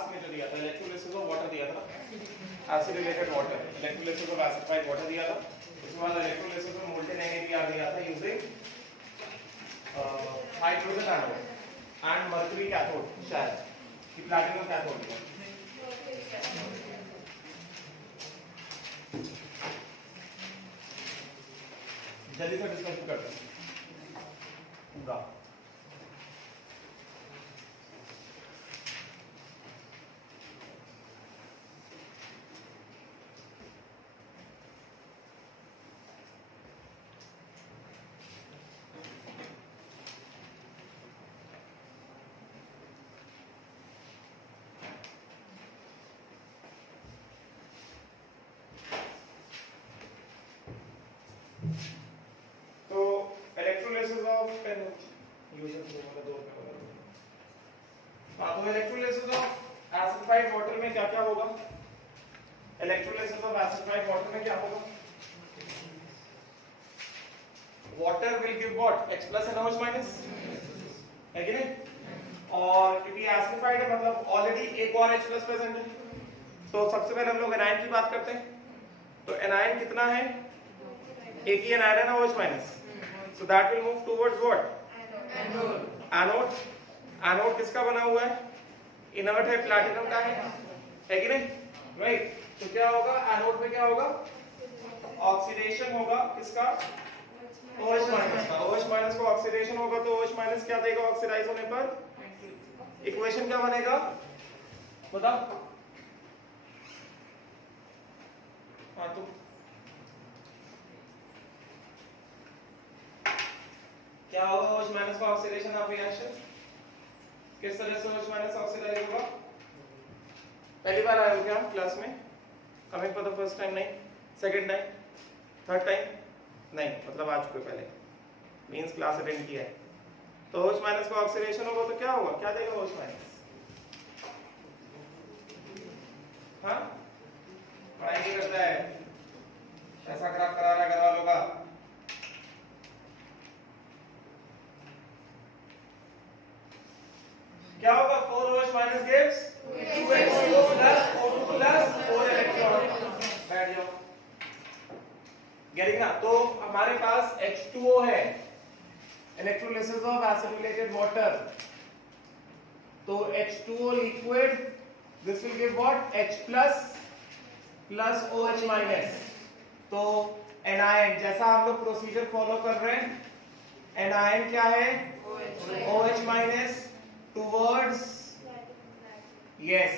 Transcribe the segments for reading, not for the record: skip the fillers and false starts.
Last में जो दिया था इलेक्ट्रोलिसिस ऑफ वाटर दिया था ना, acidulated water, electrolysis of acidified water दिया था, उसके बाद इलेक्ट्रोलिसिस ऑफ मोल्टेन NaPr दिया था using hydrogen anode and mercury cathode, शायद कि प्लैटिनम कैथोड दिया। जल्दी से डिस्कस करते हैं पूरा। तो इलेक्ट्रोलिसिस ऑफ तो इलेक्ट्रोलिसिस ऑफ एसिडिफाइड वाटर में क्या क्या होगा? इलेक्ट्रोलिसिस ऑफ एसिडिफाइड वाटर में क्या होगा? Water will give what? H plus and OH minus, है कि नहीं? और क्योंकि एसिडिफाइड है मतलब ऑलरेडी एक और H प्लस प्रेजेंट है, तो सबसे पहले हम लोग एनायन की बात करते हैं। तो एनायन कितना है? एक ही एनायन है ना, OH minus, so that will move towards what? Anode. Anode किसका बना हुआ है? इनर्ट है, प्लैटिनम का है कि नहीं? राइट। तो क्या होगा एनोड में? क्या होगा? ऑक्सीडेशन होगा किसका? OH माइनस का। OH माइनस को ऑक्सीडेशन होगा तो OH माइनस क्या देगा ऑक्सीडाइज होने पर? इक्वेशन क्या बनेगा बताओ? हाँ तो क्या होगा OH माइनस का ऑक्सीडेशन ऑफ रिएक्शन? किस तरह से OH माइनस ऑक्सीडाइज होगा? पहली बार आए हो क्या क्लास में? Coming for the first time? नहीं, सेकंड टाइम, थर्ड टाइम? नहीं, मतलब आ चुके पहले, मींस क्लास अटेंड किया है। तो OH माइनस का ऑक्सीडेशन होगा तो क्या होगा? क्या देगा OH माइनस? हाँ, पढ़ाई नहीं करता है, ऐसा खराब करा रहा है घर वालों का। क्या होगा? 4OH minus gives 2H2O plus O2 plus 4 electron. बैठ जाओ, गेटिंग ना? तो हमारे पास H2O है, इलेक्ट्रोलिसिस ऑफ एसिडिलेटेड वाटर, तो H2O liquid, this will give what? H plus plus OH minus. तो एनायन जैसा हम लोग प्रोसीजर फॉलो कर रहे हैं, एनायन क्या है? OH minus towards, yes,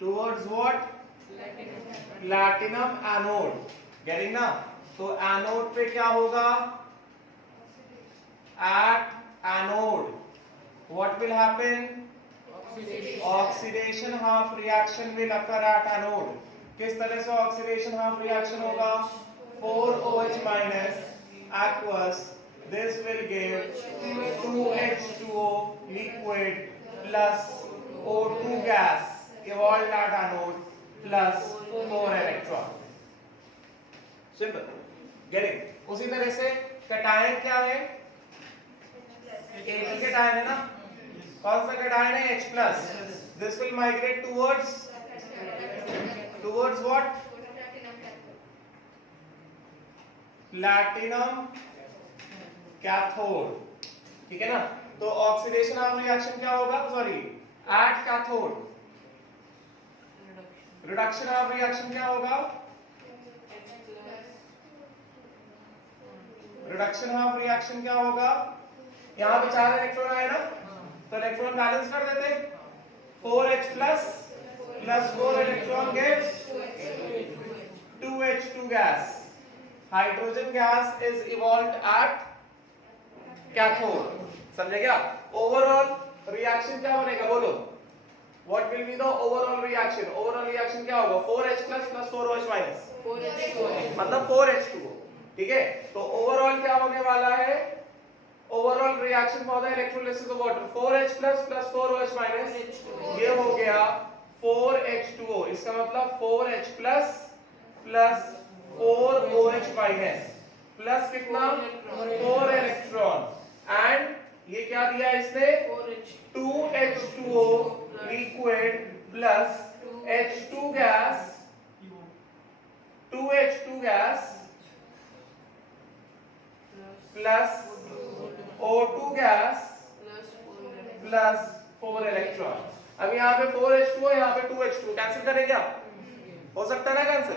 towards what? Platinum anode, getting ना? तो एनोड पे क्या होगा? At anode what will happen? Oxidation half reaction will occur at anode. किस तरह से ऑक्सीडेशन हाफ रिएक्शन होगा? 4OH minus aqueous, this will give 2H2O liquid plus O2 gas evolved at anode plus 4 electron. Simple, getting? उसी तरह से cation क्या है? एक ही कैटायन है ना? कौन सा कैटायन है? H plus. This will migrate towards what? Platinum cathode, ठीक है ना? तो ऑक्सीडेशन ऑफ रिएक्शन क्या होगा? Sorry, at cathode reduction of reaction क्या होगा? रिडक्शन ऑफ रिएक्शन क्या होगा? यहाँ पे 4 इलेक्ट्रॉन आए ना, तो इलेक्ट्रॉन बैलेंस कर देते, 4H plus plus 4 electron gives 2H2 gas. Hydrogen gas is evolved at cathode, समझे क्या? ओवरऑल रिएक्शन क्या बनेगा बोलो? What will be the overall reaction? Overall reaction क्या होगा? 4H plus plus 4OH minus, मतलब 4H2O, ठीक है? तो ओवरऑल क्या होने वाला है? Overall reaction for the electrolysis of water 4H plus plus 4OH minus, ये हो गया 4H2O। इसका मतलब 4H plus plus 4OH minus plus कितना? 4 इलेक्ट्रॉन, एंड ये क्या दिया इसने? 2H2O liquid plus H2 gas, 2H2 gas plus O2 gas plus 4 electron. अब यहाँ पे 4H2 है, यहाँ पे 2H2, कैंसिल करेंगे आप? हो सकता है ना कैंसिल?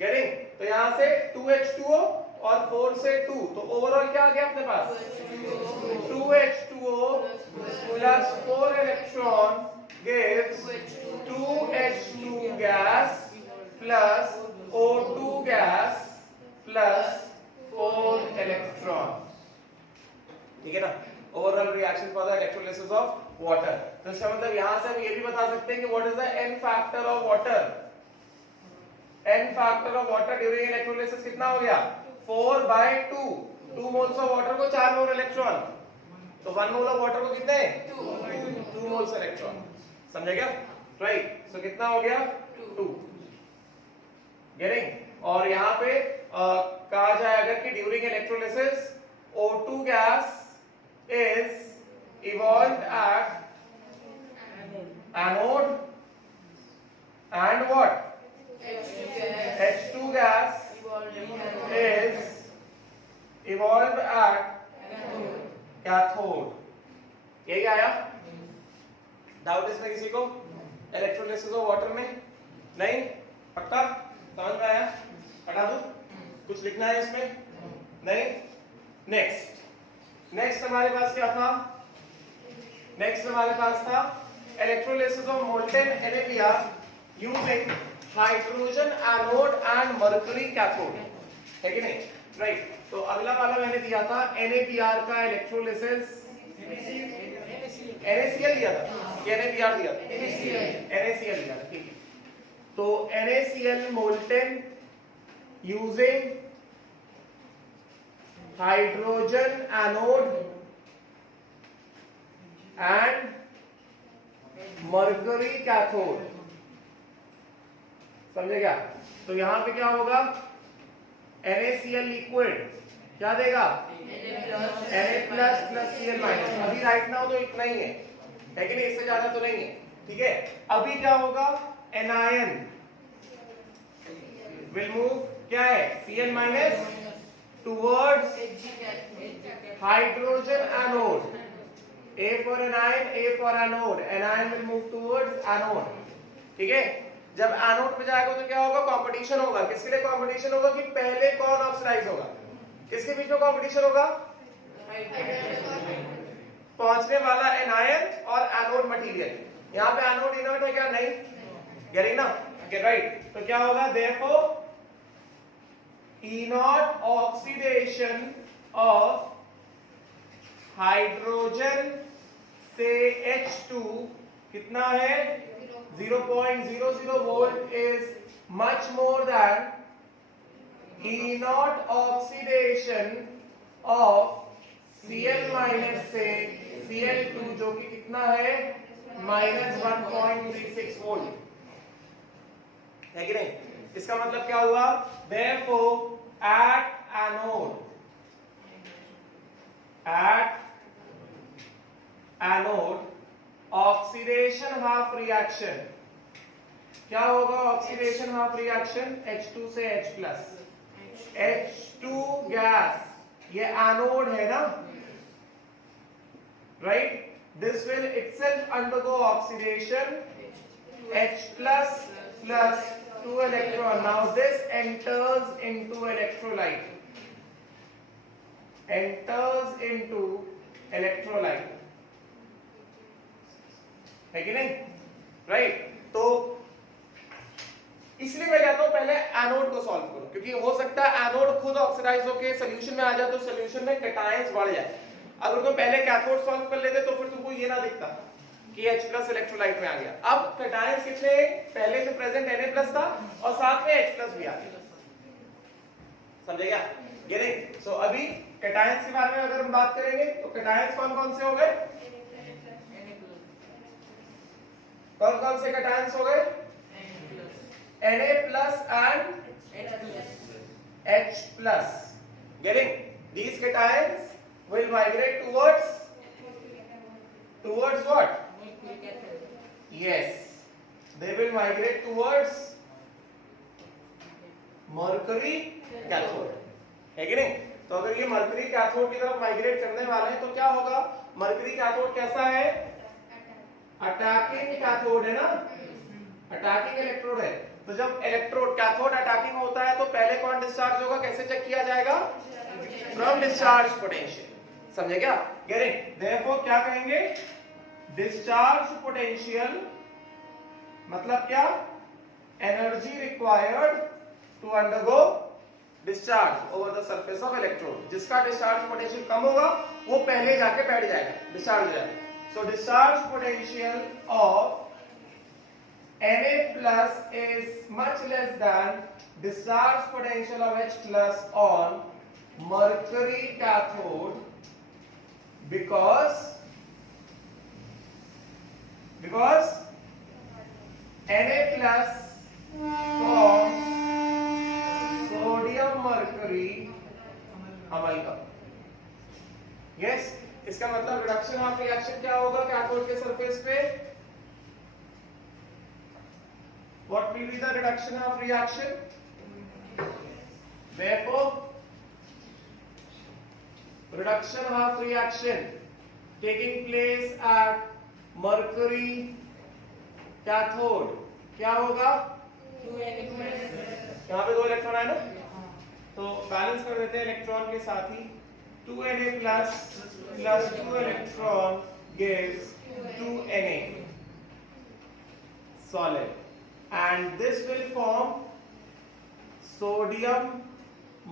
गेटिंग? तो यहाँ से 2H2O और 4 से 2, तो ओवरऑल क्या आ गया अपने पास? 2H2O plus 4 electron gives 2H2 gas plus O2 gas plus 4 electron। ठीक है ना? Overall reaction for the electrolysis of water. तो इसका मतलब यहां से हम ये भी बता सकते हैं कि what is the n factor of water. n factor of water during electrolysis कितना हो गया? 4/2। 2 मोल्स ऑफ वाटर को 4 मोल इलेक्ट्रॉन, तो 1 मोल ऑफ वाटर को कितने? 2 मोल्स इलेक्ट्रॉन। समझे क्या? राइट। सो कितना हो गया? 2। गेटिंग? और यहाँ पे कहा जाएगा कि during electrolysis O2 gas is evolved at anode and what? H2 gas is evolved at cathode। यही आया? डाउट इसमें किसी को? इलेक्ट्रोलिसिस ऑफ वाटर में? नहीं? पक्का? समझ में आया? हटा दूं? कुछ लिखना है इसमें? नहीं? नेक्स्ट हमारे पास क्या था? नेक्स्ट हमारे पास था electrolysis of molten NaBr using hydrogen anode and mercury cathode, है कि नहीं? राइट। तो अगला वाला मैंने दिया था NaBr का इलेक्ट्रोलिसिस, NaCl दिया था कि NaBr दिया था? NaCl दिया था, ठीक है। तो NaCl molten using hydrogen anode and mercury cathode. समझे क्या? तो यहां पे क्या होगा? NaCl लिक्विड क्या देगा? Na plus Cl minus. अभी राइट नाउ तो इतना ही है कि नहीं? इससे ज्यादा तो नहीं है, ठीक है? अभी क्या होगा? Anion will move, क्या है? Cl minus towards hydrogen anode। A for anion, A for anode। Anion will move towards anode, ठीक है? जब एनोड पे जाएगा तो क्या होगा? कंपटीशन होगा। किसके लिए कंपटीशन होगा? कि पहले कौन ऑक्सीडाइज होगा? किसके बीच में कंपटीशन होगा? पहुंचने वाला एनायन और एनोड मटेरियल। यहाँ पे एनोड इनर्ट है क्या? नहीं। गेटिंग ना? Okay, right. तो क्या होगा? Therefore E0 oxidation of hydrogen से H2 कितना है? 0.00 volt is much more than E0 oxidation of Cl minus से Cl2 जो कि कितना है? -1.36 वोल्ट, है कि नहीं? इसका मतलब क्या हुआ? Therefore, at anode, oxidation half reaction क्या होगा? ऑक्सीडेशन हाफ रिएक्शन H2 से H प्लस, H2 गैस, ये एनोड है ना, right? This will itself undergo oxidation H plus plus 2 electron. Now this enters into electrolyte. Enters into electrolyte. है कि नहीं? Right? तो इसलिए मैं कहता हूं पहले एनोड को सॉल्व करो, क्योंकि हो सकता है एनोड खुद ऑक्सीडाइज होकर सोल्यूशन में आ जाए तो सोल्यूशन में कैटायंस बढ़ जाए। अगर तुम पहले कैथोड सॉल्व कर लेते तो फिर तुमको ये ना दिखता कि H प्लस इलेक्ट्रोलाइट में आ गया। अब कैटायंस कितने? पहले जो प्रेजेंट Na प्लस था और साथ में H प्लस भी आ गया। समझे क्या? गेटिंग? सो अभी कैटायंस के बारे में अगर हम बात करेंगे तो कैटायंस कौन कौन से हो गए? कौन कौन से कैटायंस हो गए? Na plus and H plus. Getting? These cations will migrate towards what? Yes, they will migrate towards mercury cathode, है कि नहीं? तो अगर ये मरकरी कैथोड की तरफ माइग्रेट करने वाले हैं तो क्या होगा? मरकरी कैथोड कैसा है? अटैकिंग कैथोड है ना, अटैकिंग इलेक्ट्रोड है। तो जब इलेक्ट्रोड कैथोड अटैकिंग होता है तो पहले कौन डिस्चार्ज होगा? कैसे चेक किया जाएगा? फ्रॉम डिस्चार्ज पोटेंशियल, समझे क्या? गेटिंग? देयरफॉर क्या कहेंगे? डिस्चार्ज पोटेंशियल मतलब क्या? Energy required to undergo discharge over the surface of electrode. जिसका डिस्चार्ज पोटेंशियल कम होगा वो पहले जाके बैठ जाएगा, डिस्चार्ज हो जाएगा। So discharge potential of Na plus is much less than discharge potential of H plus on mercury cathode because Na plus forms sodium mercury amalgam। Yes, इसका मतलब रिडक्शन ऑफ रिएक्शन क्या होगा कैथोड के surface पे? What will be the reduction of reaction? Therefore, reduction of reaction taking place at mercury cathode क्या होगा? यहाँ पे 2 इलेक्ट्रॉन है ना, तो बैलेंस कर देते हैं इलेक्ट्रॉन के साथ ही। 2Na plus 2 electron gives 2Na solid, and this will form sodium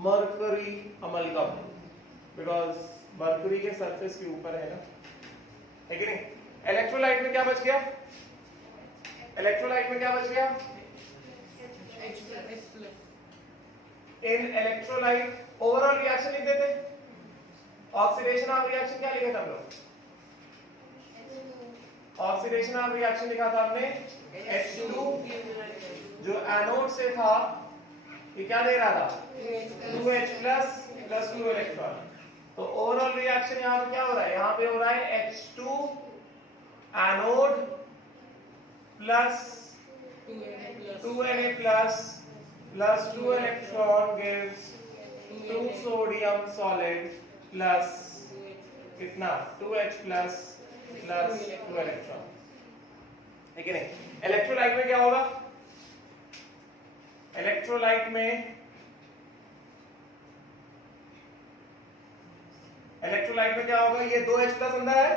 mercury amalgam because mercury के सरफेस के ऊपर है ना, है कि नहीं? इलेक्ट्रोलाइट में क्या बच गया? इलेक्ट्रोलाइट में क्या बच गया? इन इलेक्ट्रोलाइट ओवरऑल रिएक्शन लिख देते, ऑक्सीडेशन ऑफ रिएक्शन क्या लिखा था हम लोग? ऑक्सीडेशन ऑफ रिएक्शन लिखा था हमने H2, जो एनोड से था ये क्या दे रहा था? 2H plus 2 electron. तो ओवरऑल रिएक्शन यहाँ पे क्या हो रहा है? यहाँ पे हो रहा है H2 anode plus 2Na plus 2 electron gives 2 sodium solid plus कितना? 2H plus 2 electron, है कि नहीं? इलेक्ट्रोलाइट में क्या होगा? इलेक्ट्रोलाइट में क्या होगा? ये 2H प्लस अंदर है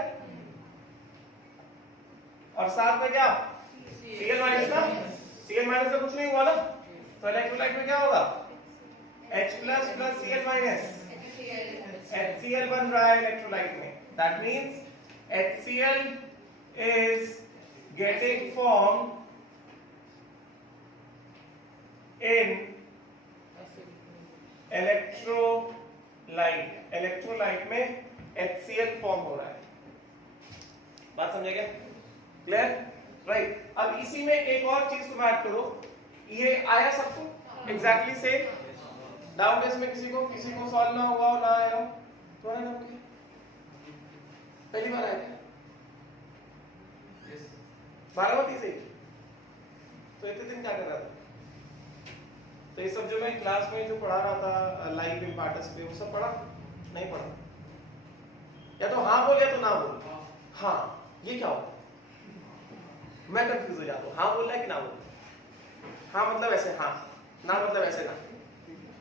और साथ में क्या? Cl माइनस ना, Cl माइनस तो कुछ नहीं हुआ ना, तो इलेक्ट्रोलाइट में क्या होगा? H plus plus Cl minus HCl बन रहा है इलेक्ट्रोलाइट में। That means HCl is getting formed in electrolyte। Electrolyte में HCl फॉर्म हो रहा है, बात समझे क्या? क्लियर? राइट। अब इसी में एक और चीज को ऐड करो, ये आया सबको एग्जैक्टली सेम? डाउट इसमें किसी को सॉल्व ना हुआ हो, ना आया हो तो ना मुझे पहली बार आया क्या? बारामती से? तो इतने दिन क्या कर रहा था? तो ये सब जो मैं क्लास में जो पढ़ा रहा था लाइव इम्पार्टस पे, वो सब पढ़ा नहीं पढ़ा? या तो हाँ बोल या तो ना बोल। हाँ, ये क्या होता? मैं कंफ्यूज हो जाता हूँ, हाँ बोल रहा है कि ना बोल रहा है? हाँ मतलब ऐसे हाँ, ना मतलब ऐसे ना,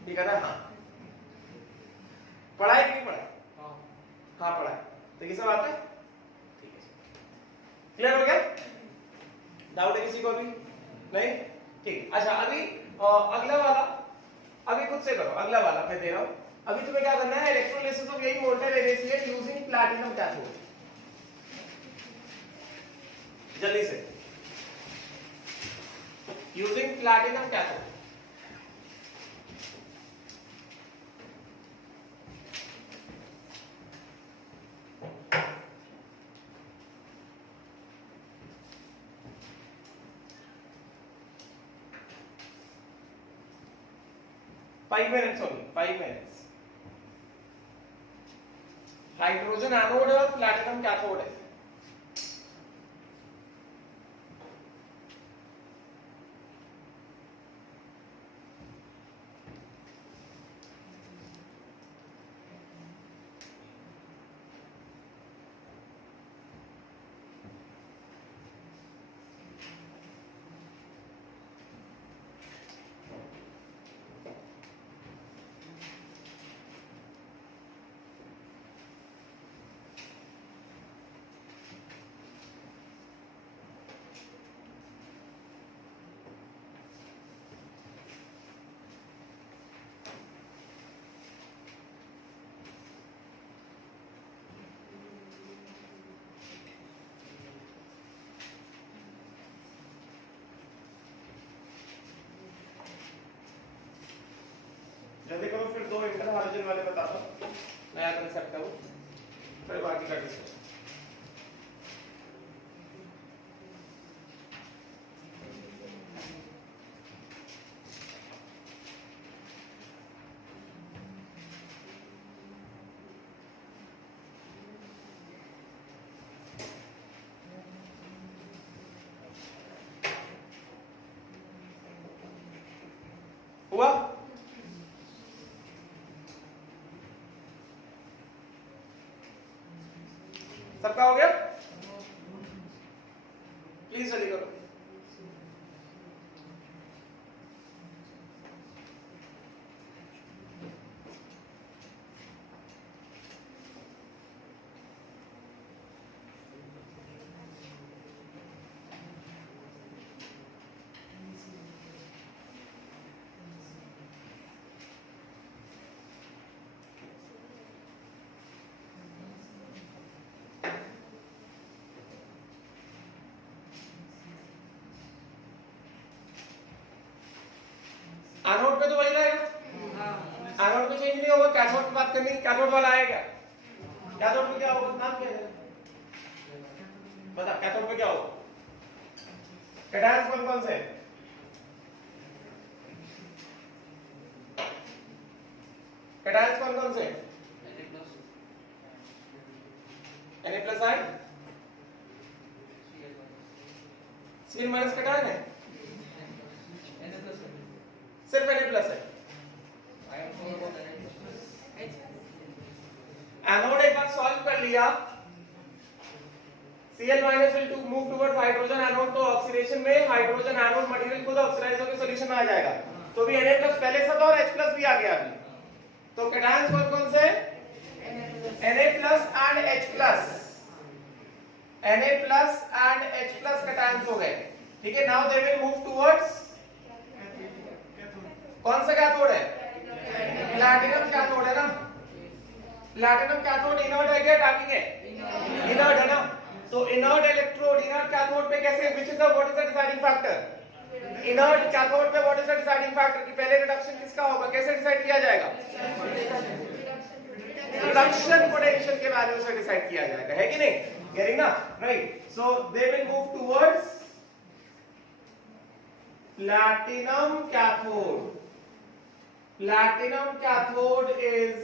ये कहता है हाँ। पढ़ा है कि नहीं पढ़ा है? हाँ पढ़ा है। तो ये सब आता है? ठीक है, क्लियर हो गया? डाउट है किसी को भी? नहीं? ठीक। अच्छा, अभी अगला वाला अभी खुद से करो, अगला वाला मैं दे रहा हूं। अभी तुम्हें क्या करना है? इलेक्ट्रोलिसिस ऑफ यही voltage NaCl using platinum cathode. जल्दी से, using platinum cathode. Five minutes only, 5 minutes. Hydrogen anode है और प्लैटिनम कैथोड है। जल्दी करो, फिर दो इंटर हाइड्रोजन वाले बताता हूँ, नया कंसेप्ट है वो, फिर बाकी का डिस्कशन। हुआ? सबका हो गया? प्लीज जल्दी करो। एनोड पे तो वही रहेगा, एनोड पे चेंज नहीं होगा। कैथोड की बात करनी, कैथोड वाला आएगा, कैथोड पे क्या होगा? नाम क्या है बता, कैथोड पे क्या होगा? कैटायंस कौन कौन से? कैटायंस कौन कौन से? Na+ आई, Cl- कैटायन है, सिर्फ Na+ है। एनोड एक बार सॉल्व कर लिया, Cl- will move towards hydrogen anode, तो ऑक्सीडेशन में हाइड्रोजन एनोड मटेरियल खुद ऑक्सीडाइज होकर सॉल्यूशन में आ जाएगा। तो भी Na+ पहले से था और H+ भी आ गया अभी। तो कैटायंस कौन कौन से? Na+ and H+, Na+ and H+ cations हो गए, ठीक है। Now they will move towards, कौन सा कैथोड है? प्लैटिनम कैथोड है ना। प्लैटिनम कैथोड इनर्ट है क्या टैपिंग है? इनर्ट है ना। तो इनर्ट इलेक्ट्रोड इनर्ट कैथोड पे कैसे, which is the what is the deciding factor? Inert cathode पे what is the deciding factor कि पहले रिडक्शन किसका होगा, कैसे डिसाइड किया जाएगा? रिडक्शन पोटेंशियल के वैल्यू से डिसाइड किया जाएगा, है कि नहीं? गेटिंग ना, right. So they will move towards platinum cathode. Platinum cathode is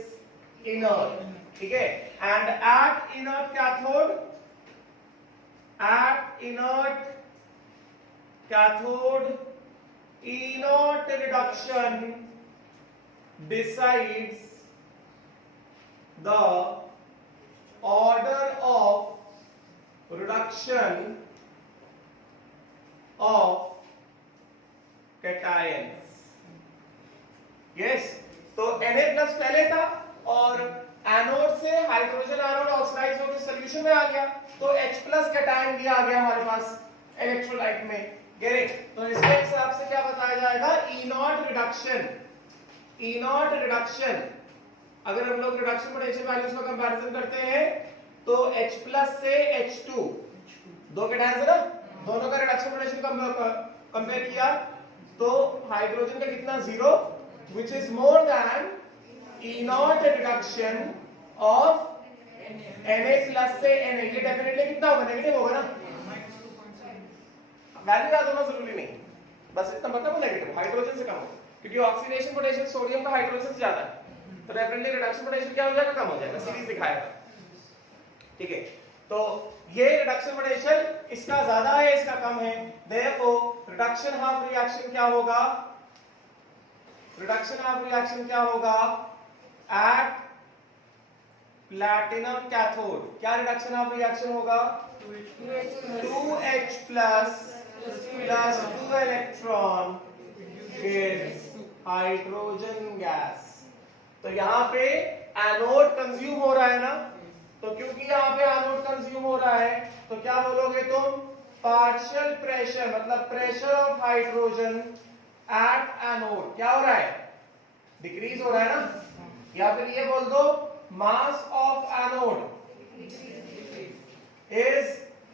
inert, ठीक है। And at inert cathode inert reduction decides the order of reduction of cations। Yes, तो Na+ पहले था और एनोड से हाइड्रोजन एनोड ऑक्सीडाइज होकर solution में आ गया, तो H+ कैटायन भी आ गया हमारे पास इलेक्ट्रोलाइट में। गेट, तो इसके हिसाब से क्या बताया जाएगा? Inert reduction. अगर हम लोग रिडक्शन पोटेंशियल वैल्यूज का कंपैरिजन करते हैं तो H+ से H2 दो कैटायंस है ना, दोनों का रिडक्शन पोटेंशियल कंपेयर किया तो हाइड्रोजन का कितना? 0, which is more than inert reduction of Na+ से Na। ये डेफिनेटली कितना होगा? नेगेटिव होगा ना। वैल्यू याद होना जरूरी नहीं, बस इतना पता हो नेगेटिव, हाइड्रोजन से कम हो, क्योंकि ऑक्सीडेशन पोटेंशियल सोडियम का हाइड्रोजन से ज्यादा है, तो डेफिनेटली रिडक्शन पोटेंशियल क्या हो जाएगा? कम हो जाएगा, सीरीज दिखाएगा, ठीक है। तो ये रिडक्शन पोटेंशियल इसका ज्यादा है, इसका कम है, देयरफॉर रिडक्शन हाफ रिएक्शन क्या होगा? रिडक्शन ऑफ रिएक्शन क्या होगा? एट प्लैटिनम कैथोड क्या रिडक्शन ऑफ रिएक्शन होगा? 2H plus 2 electron gives hydrogen gas. तो यहाँ पे एनोड कंज्यूम हो रहा है ना, तो क्योंकि यहाँ पे एनोड कंज्यूम हो रहा है तो क्या बोलोगे तुम? पार्शियल प्रेशर, मतलब pressure of hydrogen at anode क्या हो रहा है? डिक्रीज हो रहा है ना। या फिर ये बोल दो mass of anode is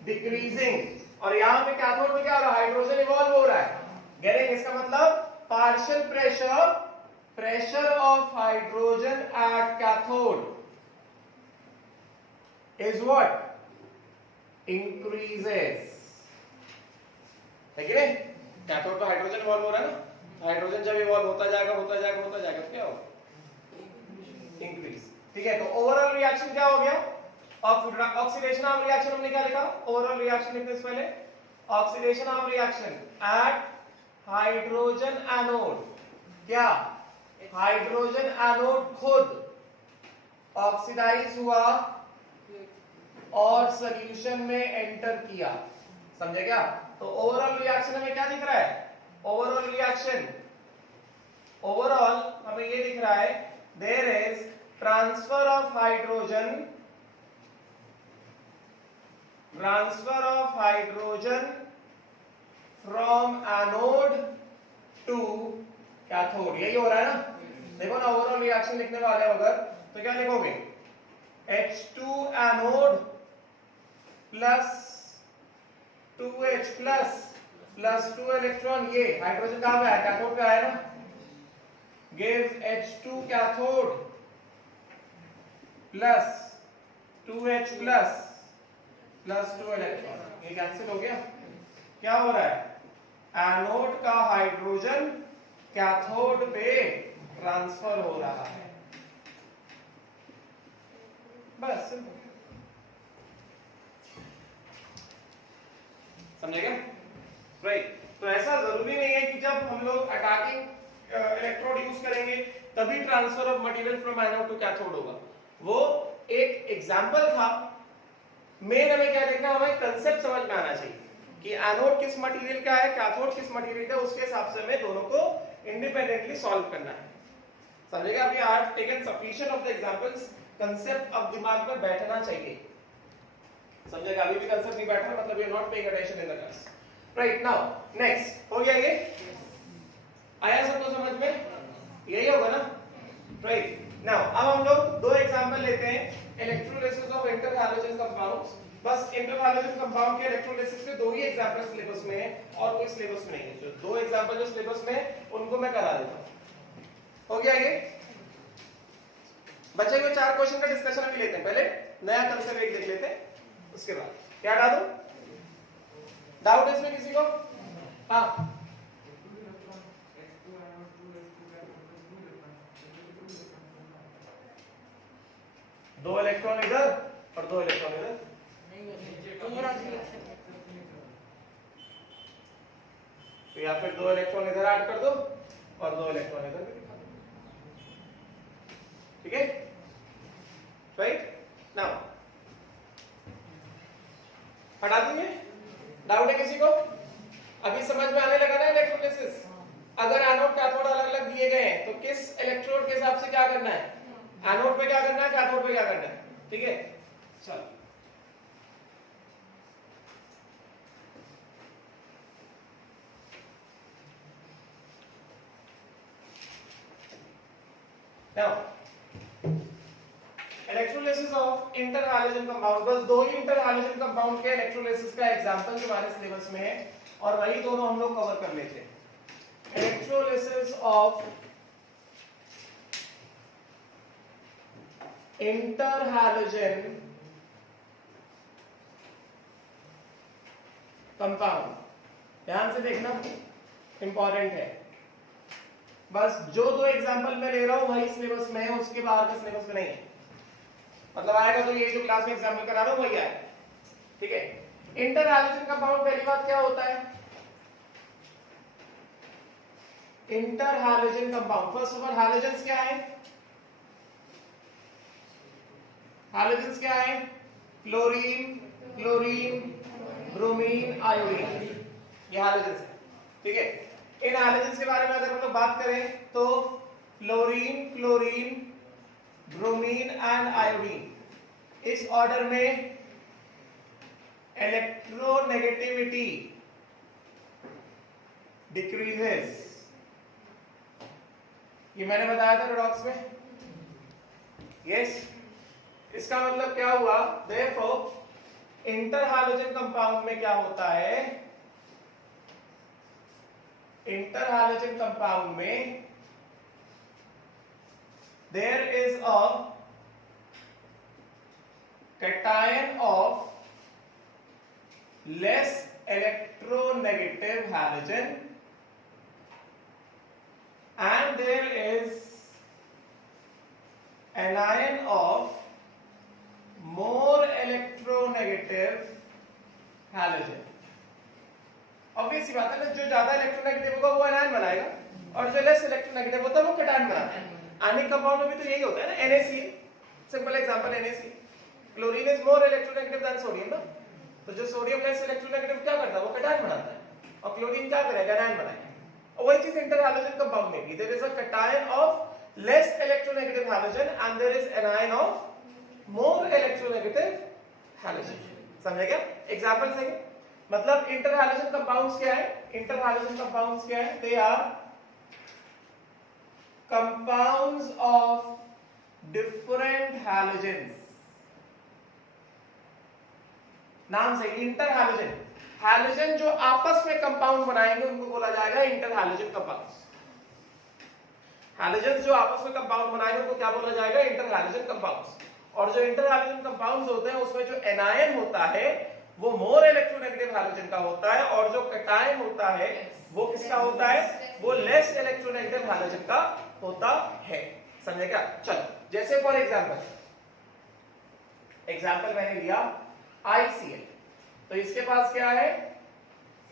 decreasing, और यहां पे कैथोड में क्या हो रहा है? हाइड्रोजन इवॉल्व हो रहा है। गेटिंग, इसका मतलब partial pressure of hydrogen at cathode is what? Increases. है कि नहीं? कैथोड पर हाइड्रोजन इवॉल्व हो रहा है ना, हाइड्रोजन जब इवॉल्व होता जाएगा तो क्या होगा? इंक्रीज। ठीक है, तो ओवरऑल रिएक्शन क्या हो गया? ऑक्सीडेशन ऑफ रिएक्शन हमने क्या लिखा? ओवरऑल रिएक्शन लिखने से पहले oxidation of reaction at hydrogen anode. क्या? हाइड्रोजन एनोड खुद ऑक्सीडाइज हुआ और सॉल्यूशन में एंटर किया। समझे क्या? तो ओवरऑल रिएक्शन हमें क्या दिख रहा है? ओवरऑल रिएक्शन, ओवरऑल हमें ये दिख रहा है there is transfer of hydrogen from anode to cathode. यही हो रहा है ना? देखो ना, ओवरऑल रिएक्शन लिखने वाले हो अगर तो क्या लिखोगे? H2 anode plus 2H plus 2 electron, ये हाइड्रोजन कहां पे है? कैथोड पे आया ना, gives H2 cathode plus 2H plus 2 electron. ये कैंसिल हो गया। क्या हो रहा है? एनोड का हाइड्रोजन कैथोड पे ट्रांसफर हो रहा है। बस समझेगा? राइट। तो ऐसा जरूरी नहीं है कि जब हम लोग अटैकिंग इलेक्ट्रोड यूज करेंगे तभी transfer of material from anode to cathode होगा। वो एक एग्जांपल था। मेन हमें क्या देखना, हमें कंसेप्ट समझ में आना चाहिए कि एनोड किस मटेरियल का है, कैथोड किस मटेरियल का, उसके हिसाब से हमें दोनों को इंडिपेंडेंटली सॉल्व करना है। समझेगा? अभी I have taken sufficient of the examples. Concept अब दिमाग में बैठना चाहिए। समझेगा? अभी भी कंसेप्ट नहीं बैठ रहा मतलब you are not paying attention in the class. Right, now next हो गया। ये आया सबको समझ में? यही होगा ना? राइट। नाउ अब हम लोग दो एग्जांपल लेते हैं electrolysis of inter halogen compounds. बस इंटर हैलोजन कंपाउंड के इलेक्ट्रोलिसिस के दो ही एग्जांपल सिलेबस में है और कोई सिलेबस में नहीं है। जो दो एग्जांपल जो सिलेबस में है उनको मैं करा देता हूं। हो गया ये? बच्चे हुए 4 क्वेश्चन का डिस्कशन अभी लेते हैं। पहले नया कंसेप्ट एक देख लेते हैं, उसके बाद क्या डालूं? डाउट है इसमें किसी को? हाँ, दो इलेक्ट्रॉन इधर और दो इलेक्ट्रॉन इधर। तो या फिर दो इलेक्ट्रॉन इधर ऐड कर दो और दो इलेक्ट्रॉन इधर भी दिखा दो। ठीक है? राइट। नाउ हटा देंगे। डाउट है किसी को? अभी समझ में आने लगा ना इलेक्ट्रोलिसिस? अगर एनोड कैथोड अलग अलग दिए गए हैं तो किस इलेक्ट्रोड के हिसाब से क्या करना है? एनोड पे क्या करना है, कैथोड पे क्या करना है? ठीक है, चलो now electrolysis of inter halogen compound. बस दो ही इंटर हैलोजन कंपाउंड के इलेक्ट्रोलिसिस का एग्जांपल हमारे सिलेबस में है और वही दोनों हम लोग कवर कर लेते हैं। Electrolysis of inter halogen compound, ध्यान से देखना, इंपॉर्टेंट है। बस जो दो एग्जांपल मैं ले रहा हूं वही सिलेबस में है, उसके बाहर का सिलेबस में नहीं है। मतलब आएगा तो ये जो क्लास में एग्जांपल करा रहा हूं वही आएगा। ठीक है? इंटर हैलोजन कंपाउंड पहली बात क्या होता है? Inter halogen compound, first of all halogens क्या है? हैलोजन्स क्या है? फ्लोरीन, क्लोरीन, ब्रोमीन, आयोडीन, ये हैलोजन्स है। ठीक है? इन हैलोजन्स के बारे में अगर हम लोग बात करें तो fluorine, chlorine, bromine and iodine, इस ऑर्डर में इलेक्ट्रोनेगेटिविटी डिक्रीजेस। ये मैंने बताया था रिडॉक्स में। यस, इसका मतलब क्या हुआ? देयरफॉर इंटर हैलोजन कंपाउंड में क्या होता है? इंटर हैलोजन कंपाउंड में there is a cation of less electronegative halogen and there is anion of more electronegative halogen. Obvious सी बात है ना, जो ज्यादा इलेक्ट्रोनेगेटिव होगा वो एनायन बनाएगा और जो लेस इलेक्ट्रोनेगेटिव होता है वो कैटायन बनाता है. आयनिक कंपाउंड में भी तो यही होता है ना, NaCl. Simple example NaCl. Chlorine is more electronegative than sodium ना, तो जो सोडियम लेस इलेक्ट्रोनेगेटिव क्या करता है, वो कैटायन बनाता है और क्लोरीन क्या करेगा, एनायन बनाएगा. और वही चीज इंटर हैलोजन कंपाउंड में भी, there is a cation of less electronegative halogen and there is anion of more electronegative halogen. समझे क्या? एग्जांपल देंगे. मतलब इंटर हैलोजन कंपाउंड्स क्या है, इंटर हैलोजन कंपाउंड्स क्या है, they are compounds of different halogens. नाम से इंटर हैलोजन, हैलोजन जो आपस में कंपाउंड बनाएंगे उनको बोला जाएगा इंटर हैलोजन कंपाउंड्स. हैलोजन जो आपस में कंपाउंड बनाएंगे उनको क्या बोला जाएगा, इंटर हैलोजन कंपाउंड्स. और जो इंटर हैलोजन कंपाउंड्स होते हैं उसमें जो एनायन होता है वो मोर इलेक्ट्रोनेगेटिव हैलोजन का होता है और जो कैटायन होता है वो किसका होता है, वो लेस इलेक्ट्रोनेगेटिव हैलोजन का होता है. समझे क्या? चलो, जैसे फॉर एग्जांपल मैंने लिया ICl, तो इसके पास क्या है,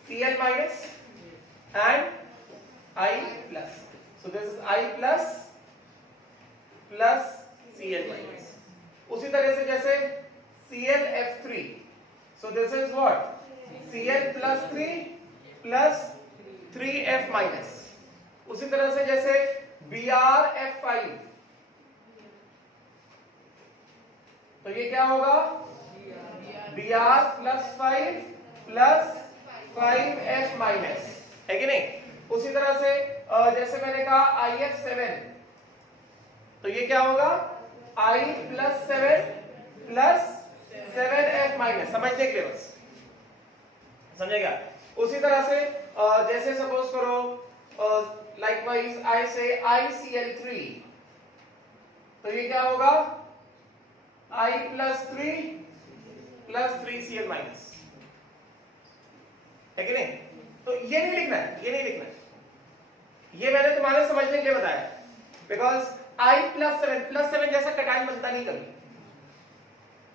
Cl minus and I plus. So this is I plus plus Cl minus. उसी तरह से जैसे ClF3, so this is what, Cl plus 3 plus 3F minus. उसी तरह से जैसे BrF5, तो ये क्या होगा, Br plus 5 plus 5F minus, है कि नहीं. उसी तरह से जैसे मैंने कहा IF7, तो ये क्या होगा, I plus 7 plus 7F minus. समझने के लिए बस, समझेगा. उसी तरह से जैसे सपोज करो लाइकवाइज आई से ICl3, तो ये क्या होगा, I plus 3 plus 3Cl minus, है कि नहीं. तो ये नहीं लिखना है, ये नहीं लिखना है, ये मैंने तुम्हारे समझने के लिए बताया. बिकॉज I plus 7 जैसा कैटायन बनता नहीं कभी.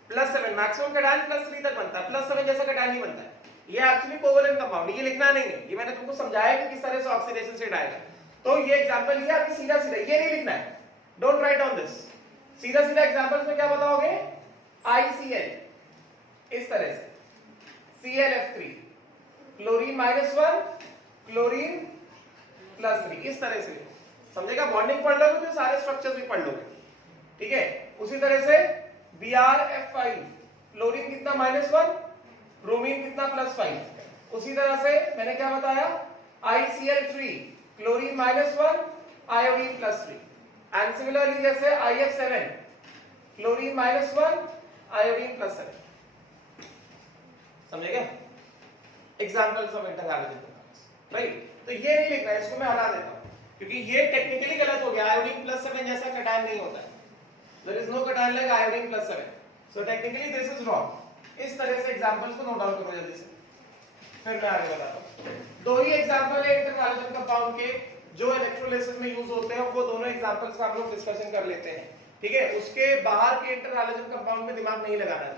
+7 मैक्सिमम कैटायन +3 तक बनता है, +7 जैसा कैटायन नहीं बनता है. ये एक्चुअली कोवैलेंट कंपाउंड, ये लिखना नहीं है, ये मैंने तुमको समझाया कि किस तरह से ऑक्सीडेशन स्टेट आएगा. तो ये एग्जांपल लिया, अभी सीधा सीधा ये नहीं लिखना है, डोंट राइट ऑन दिस. सीधा सीधा एग्जांपल्स में क्या बताओगे, ICl इस तरह से, ClF3, क्लोरीन -1 क्लोरीन +3, इस तरह से. समझेगा? बॉन्डिंग पढ़ लोगे तो सारे स्ट्रक्चर्स भी पढ़ लोगे. ठीक है. उसी तरह से BrF5, फ्लोरीन कितना -1, ब्रोमीन कितना +5. उसी तरह से मैंने क्या बताया, ICl3, chlorine -1 iodine +3. And similarly जैसे IF7, क्लोरीन -1 आयोडीन +7. समझेगा? Examples of inter halogen compounds, right. तो ये नहीं लिखना है, इसको मैं हटा देता हूं क्योंकि ये टेक्निकली गलत हो गया. आयोडीन +7 जैसा कैटायन नहीं होता है. There is no cation like iodine +7. So technically this is wrong. इस तरह से एग्जांपल्स को नोट डाउन करो जल्दी से, फिर मैं आगे बताता हूं. दो ही एग्जांपल है इंटर हैलोजन कंपाउंड के जो इलेक्ट्रोलिसिस में यूज होते हैं, वो दोनों एग्जांपल्स का हम लोग डिस्कशन कर लेते हैं. ठीक है. उसके बाहर के इंटर हैलोजन कंपाउंड में दिमाग नहीं लगाना है,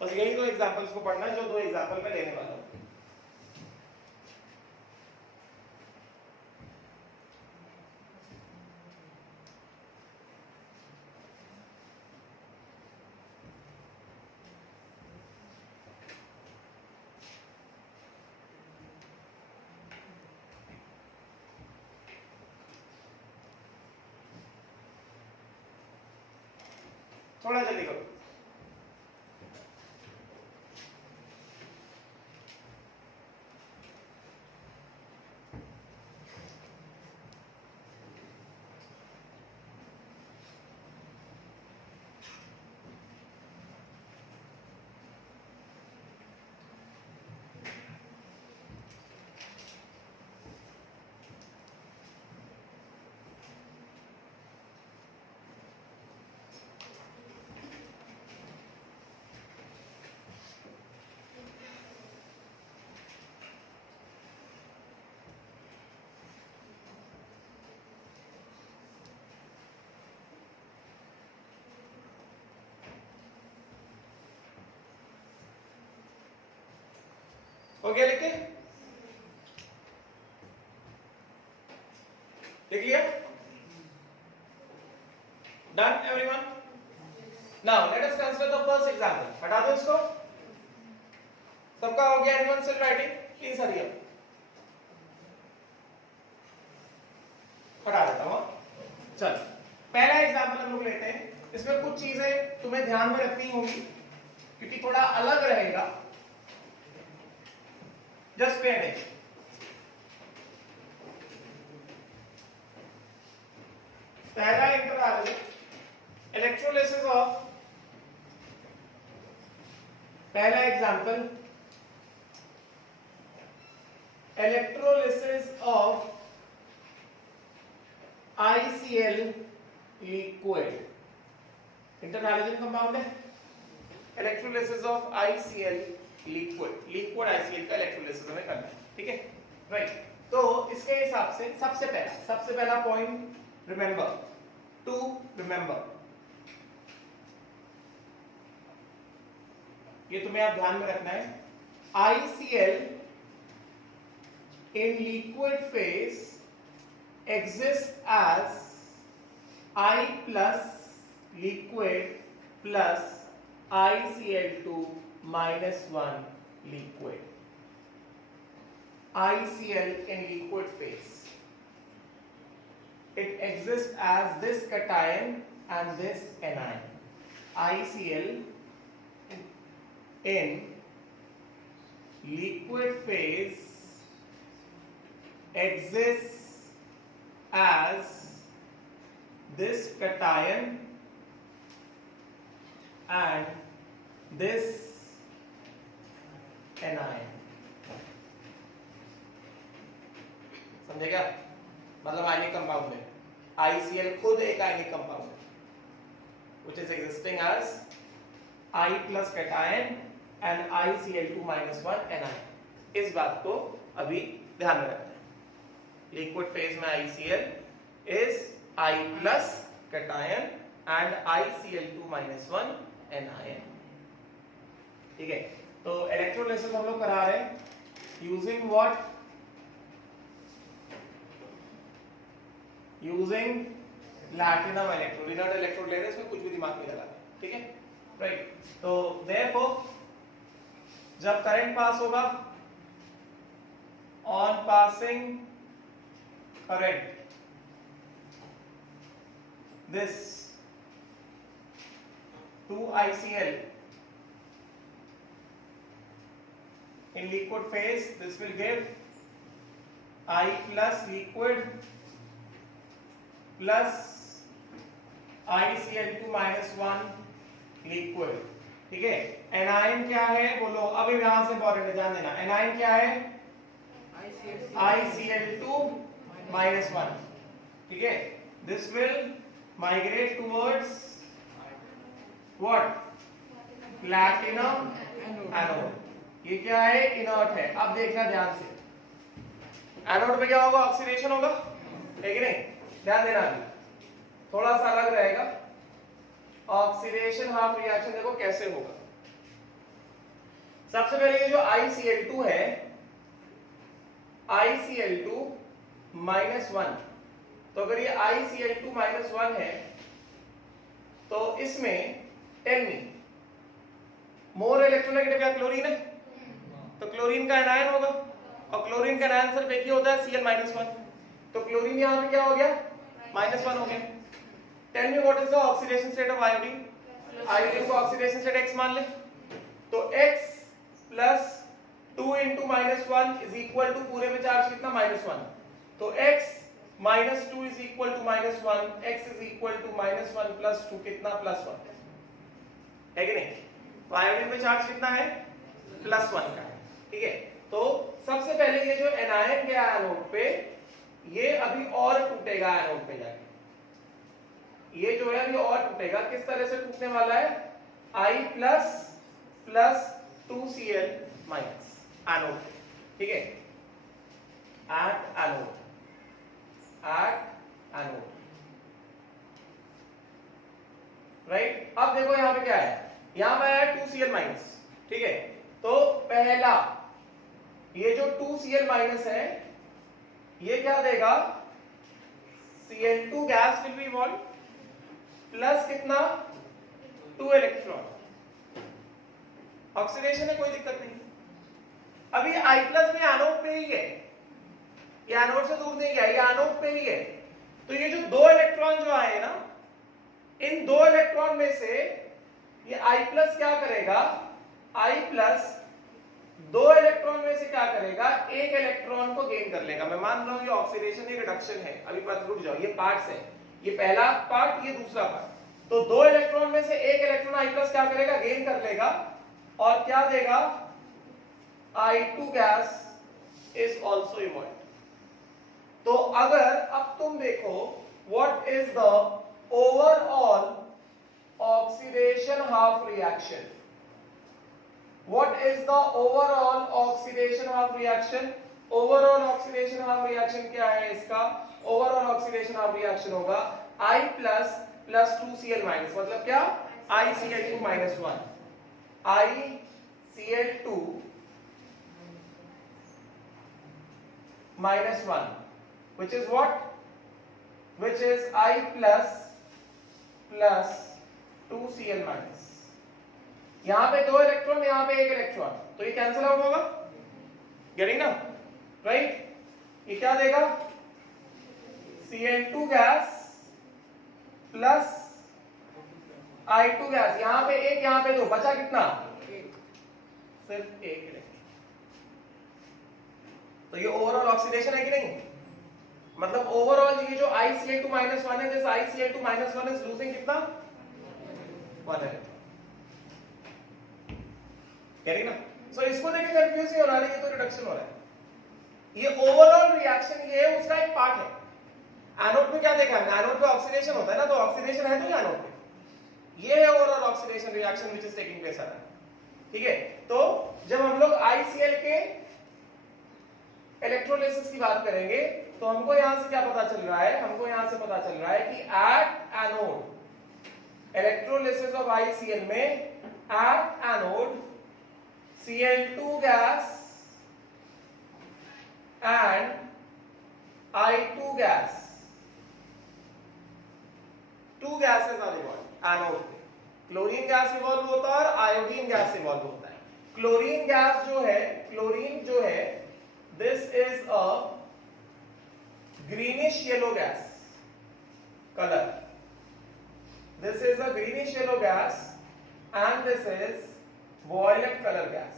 बस यही दो एग्जांपल्स को पढ़ना है जो दो एग्जांपल मैं लेने वाला हूं. थोड़ा जल्दी करो. हो गया? लिख लिया? Done everyone? Now let us consider the first example. हटा दो इसको. सबका हो गया? Anyone still writing? Please hurry up. हटा देता हूं. चल, पहला एग्जांपल हम लोग लेते हैं. इसमें कुछ चीजें तुम्हें ध्यान में रखनी होगी क्योंकि थोड़ा अलग रहेगा. Just pay attention. पहला इंटरवल इलेक्ट्रोलिसिस ऑफ. पहला example electrolysis of ICl liquid. Interhalogen compound है. Electrolysis of ICl liquid. Liquid ICl का इलेक्ट्रोलिसिस हमें करना है. ठीक है? राइट. तो इसके हिसाब से सबसे पहला पॉइंट रिमेंबर. ये तुम्हें आप ध्यान में रखना है. ICl in liquid phase exists as I plus liquid plus ICl2 minus 1 liquid. ICl in liquid phase. It exists as this cation and this anion. ICl in liquid phase exists as this cation and this anion. समझेगा? मतलब ionic compound है. ICl खुद एक ionic compound है which is existing as I plus cation and ICl2 minus 1 anion. इस बात को अभी ध्यान में रखना है. लिक्विड फेज में ICl is I plus cation and ICl2 minus 1 anion. ठीक है? तो इलेक्ट्रोलिसिस हम लोग करा रहे हैं using what? Using platinum electrode. Inert electrode ले रहे हैं, इसमें कुछ भी दिमाग नहीं लगाना. ठीक है? राइट. तो देयरफॉर जब करंट पास होगा, on passing current, this 2ICl in liquid phase, this will give I plus liquid plus ICl2 minus 1 liquid. ठीक है? एनायन क्या है बोलो? अब यहां से इंपॉर्टेंट है, ध्यान देना. एनायन क्या है? ICl2 minus 1. ठीक है? This will migrate towards what? Platinum anode. ये क्या है? इनर्ट है. अब देखना ध्यान से. एनोड में क्या होगा? ऑक्सीडेशन होगा, है कि नहीं? ध्यान देना. अभी थोड़ा सा अलग रहेगा. ऑक्सीडेशन हाफ रिएक्शन देखो कैसे होगा. सबसे पहले ये जो ICl2 है, ICl2 minus 1. तो अगर ये ICl2 minus 1 है तो इसमें टेल मी मोर इलेक्ट्रोनेगेटिव या क्लोरीन है? तो क्लोरीन का एनायन होगा और क्लोरीन का एनायन सिर्फ एक ही होता है Cl minus 1. तो क्लोरीन यहां पे क्या हो गया? -1 हो गया. Tell me what is the oxidation state of iodine? Iodine को ऑक्सीडेशन स्टेट X मान ले. तो X plus 2 into -1 is equal to पूरे में चार्ज कितना? -1. तो X minus 2 is equal to -1. X is equal to -1 plus 2 कितना? +1 है कि नहीं? तो आयोडीन में चार्ज कितना है? +1 का है. ठीक है? तो सबसे पहले ये जो एनायन गया एनोड पे, ये अभी और टूटेगा एनोड पे जाके. ये जो है अभी और टूटेगा. किस तरह से टूटने वाला है? I plus 2Cl minus anode. ठीक है? at anode. राइट. अब देखो यहां पे क्या है? यहां पे है 2Cl माइनस. ठीक है? तो पहला ये जो 2Cl माइनस है ये क्या देगा, Cl2 gas will be evolve plus कितना 2 इलेक्ट्रॉन, ऑक्सीडेशन है कोई दिक्कत नहीं। अब ये I प्लस में एनोड पे ही है, ये एनोड से दूर नहीं गया, ये एनोड पे ही है, तो ये जो 2 इलेक्ट्रॉन जो आए ना, इन 2 इलेक्ट्रॉन में से ये I प्लस क्या करेगा, I प्लस 2 इलेक्ट्रॉन में से क्या करेगा, एक इलेक्ट्रॉन को गेन कर लेगा। मैं मान रहा हूं ये ऑक्सीडेशन ये रिडक्शन है, अभी पर रुक जाओ, ये पार्ट्स है, ये पहला पार्ट ये दूसरा पार्ट, तो 2 इलेक्ट्रॉन में से एक इलेक्ट्रॉन I प्लस क्या करेगा, गेन कर लेगा और क्या देगा, I2 gas is also evolve. तो अगर अब तुम देखो what is the overall oxidation half reaction, what is the overall oxidation half reaction, overall oxidation half reaction क्या है इसका, overall oxidation half reaction होगा I plus plus 2Cl minus, मतलब क्या, ICl2 minus 1, ICl2 minus 1, which is what, which is I plus plus 2Cl minus, यहां पे 2 electron, यहां पे 1 इलेक्ट्रॉन, तो ये कैंसिल आउट होगा, गेटिंग ना, राइट। ये क्या देगा, Cl2 gas plus I2 gas, यहां पे 1 यहां पे 2, बचा कितना, सिर्फ 1 इलेक्ट्रॉन। तो ये ओवरऑल ऑक्सीडेशन है कि नहीं, मतलब ओवरऑल ये जो ICl2 minus 1 है, this ICl2 minus 1 is losing कितना, 1 इलेक्ट्रॉन, ना। सो इसको देखे कंफ्यूज नहीं होना, ये तो रिडक्शन हो रहा है, ये ओवरऑल रिएक्शन ये है, उसका एक पार्ट है। एनोड में क्या देखा है, एनोड पे ऑक्सीडेशन होता है ना, तो ऑक्सीडेशन है तो एनोड पे, ये है overall oxidation reaction which is taking place, ठीक है। तो जब हम लोग ICl के इलेक्ट्रोलिसिस की बात करेंगे तो हमको यहां से क्या पता चल रहा है, हमको यहां से पता चल रहा है कि at anode electrolysis of ICl में at anode Cl2 gas and I2 gas, 2 gases are evolved anode पे, क्लोरीन गैस इवॉल्व होता है और आयोडीन गैस इवॉल्व होता है। क्लोरीन गैस जो है, क्लोरीन जो है, this is a greenish yellow gas colour, this is a greenish yellow gas and this is violet colour gas.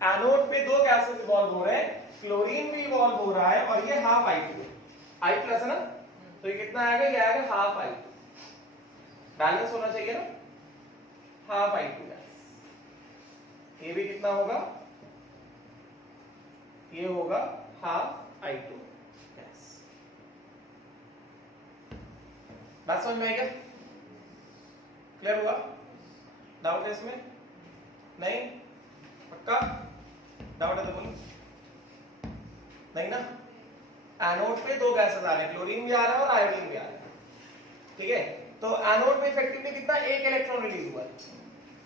Anode पे 2 गैसेस इवॉल्व हो रहे हैं, क्लोरीन भी इवॉल्व हो रहा है और ये हाफ I2, I प्लस है ना, तो ये कितना आएगा, ये आएगा हाफ I2, बैलेंस होना चाहिए ना, हाफ I2 गैस, ये भी कितना होगा, ये होगा हाफ I2 गैस। बात समझ में आएगा, क्लियर हुआ, डाउट है इसमें, नहीं, पक्का डाउट है तो बोलो, नहीं ना। एनोड पे 2 गैसेस आ रहे हैं, क्लोरीन भी आ रहा है और आयोडीन भी आ रहा है, ठीक है। तो एनोड पे इफेक्टिवली कितना, 1 इलेक्ट्रॉन रिलीज हुआ है।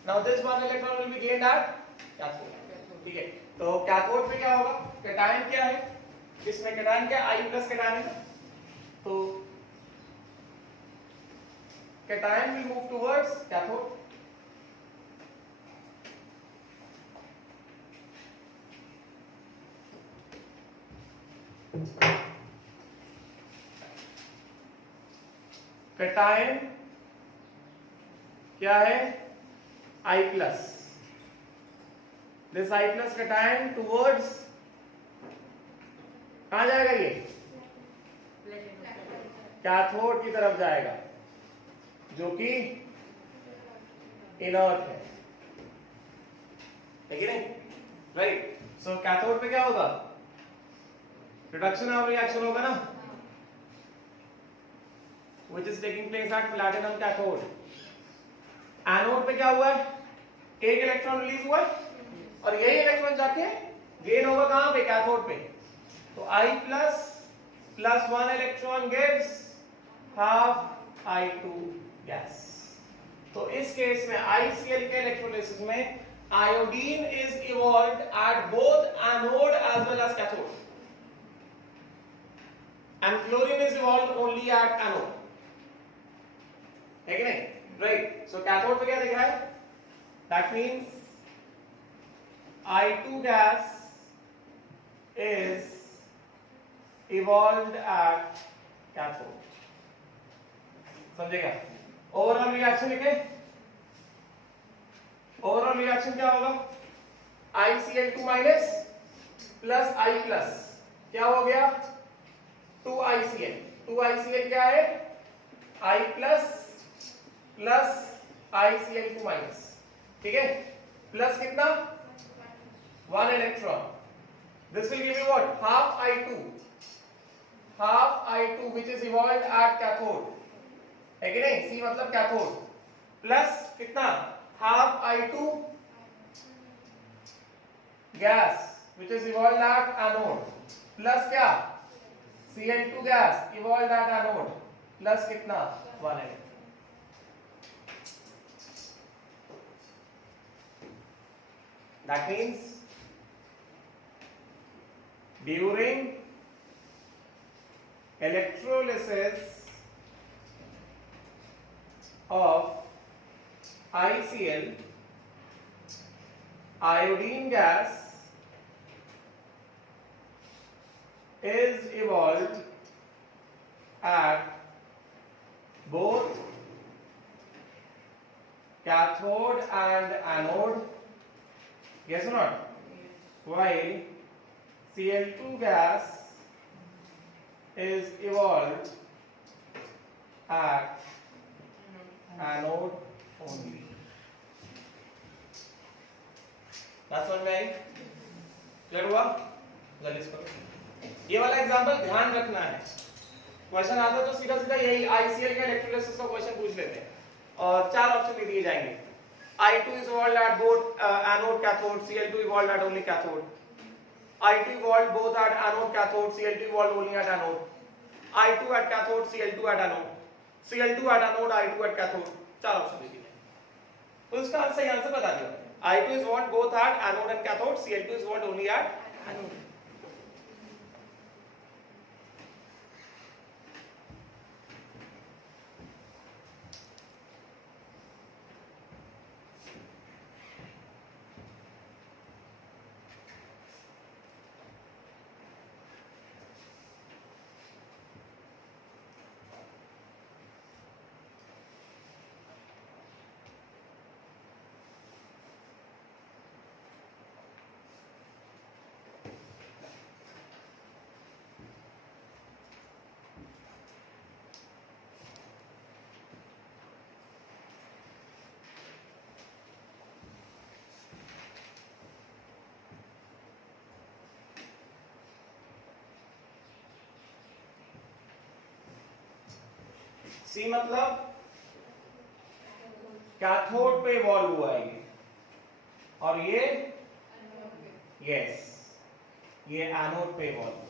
Now this 1 electron will be gained at cathode, ठीक है। तो कैथोड पे क्या होगा, कैटायन क्या है, इसमें कैटायन क्या, I प्लस कैटायन है, तो cation will move towards cathode, cation क्या है, I plus, this I plus cation towards, कहां जाएगा, ये कैथोड की तरफ जाएगा, जो कि इनर्ट है कि नहीं, राइट। सो कैथोड पे क्या होगा, रिडक्शन ऑफ रिएक्शन होगा ना, which is taking place at platinum cathode। Anode पे क्या हुआ है, 1 इलेक्ट्रॉन रिलीज हुआ है और यही इलेक्ट्रॉन जाके गेन होगा कहां पे, कैथोड पे, तो I plus plus 1 electron gives half I2 gas. तो इस केस में ICl के इलेक्ट्रोलिसिस में Iodine is evolved at both anode as well as cathode, and chlorine is evolved only at anode. है कि नहीं? Right. So cathode पे क्या दिख रहा है? That means I2 gas is evolved at cathode. समझेगा? ओवरऑल रिएक्शन लिखे. ओवरऑल रिएक्शन क्या होगा? ICl2 minus plus I plus क्या हो गया? 2ICl. 2ICl क्या है? I plus plus ICl2 minus. ठीक है? प्लस कितना? 1 electron. This will give you what? Half I2. Half I2 which is evolved at cathode. है कि नहीं? C मतलब cathode. प्लस कितना? Half I2 gas which is evolved at anode. Plus क्या? Cl2 gas evolved at anode. Plus कितना? 1 electron. That means during electrolysis of ICl, iodine gas is evolved at both cathode and anode. Yes or not? While Cl2 gas is evolved at anode only. बात समझ में आई? Clear हुआ? जल्दी इसको ये वाला example ध्यान रखना है. क्वेश्चन आता है तो सीधा सीधा यही ICl का इलेक्ट्रोलिसिस का क्वेश्चन पूछ लेते हैं और चार ऑप्शन दे दिए जाएंगे. I2 is evolved at both anode cathode, Cl2 evolved at only cathode. I2 evolved both at anode cathode, Cl2 evolved only at anode. I2 at cathode, Cl2 at anode. Cl2 at anode, I2 at cathode. चार option दे दिए. तो इसका सही answer बता दिया. I2 is evolved both at anode and cathode, Cl2 is evolved only at anode. सी मतलब cathode पे evolve हुआ है ये, और ये यस ये एनोड पे इवॉल्व हुआ है.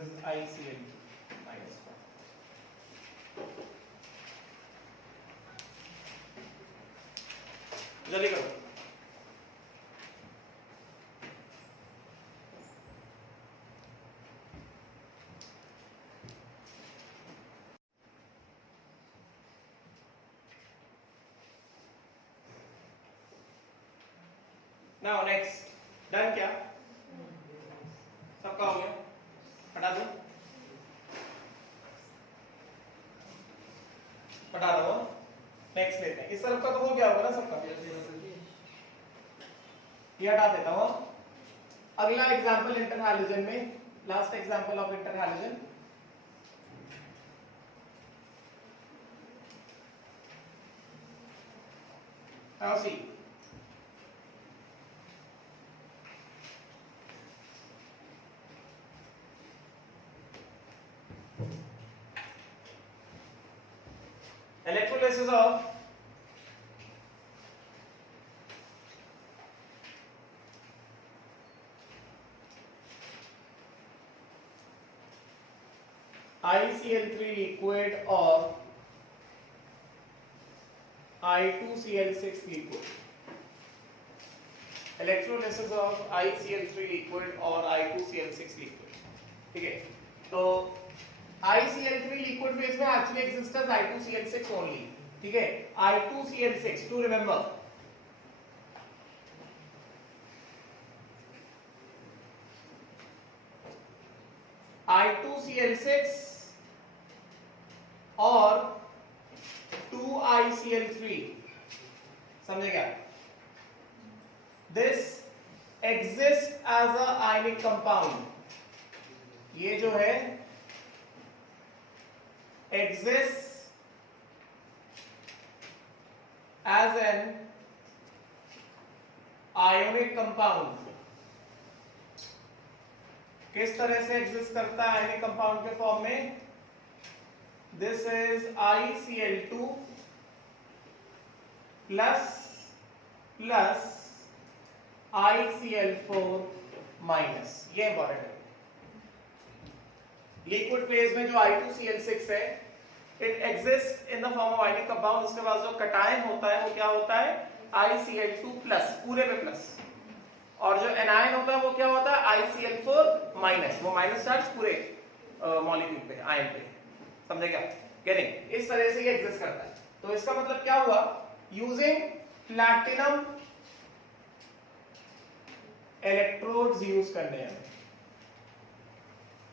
This is ICl minus 1. जल्दी करो. Now next, डन क्या? सबका हो गया? हटा दो. हटा दो. नेक्स्ट लेते हैं. इस तरफ का तो हो गया होगा ना सबका? ये हटा देता हूं. अगला एग्जांपल इंटरहैलोजन में, last example of interhalogen. Now see. Electrolysis of ICl3 liquid or I2Cl6 liquid. Electrolysis of ICl3 liquid or I2Cl6 liquid. ठीक है. तो ICl3 liquid phase में actually exists as I2Cl6 only. ठीक है. I2Cl6 to remember. I2Cl6 और 2ICl3. समझे क्या? This exists as a ionic compound. ये जो है exists as an ionic compound. किस तरह से एग्जिस्ट करता है आयनिक कंपाउंड के फॉर्म में? This is ICl2 plus plus ICl4 minus. ये इंपॉर्टेंट है. लिक्विड फेज में जो I2Cl6 है, it exist in the form of ionic compound. उसके बाद जो कटायन होता है वो क्या होता है? ICl2 प्लस, पूरे पे प्लस. और जो एनायन होता है वो क्या होता है? ICl4 minus. वो माइनस चार्ज पूरे मॉलिक्यूल पे, आयन पे. समझे क्या? गेटिंग? इस तरह से ये एग्जिस्ट करता है. तो इसका मतलब क्या हुआ? यूजिंग प्लैटिनम इलेक्ट्रोड्स यूज करने हैं.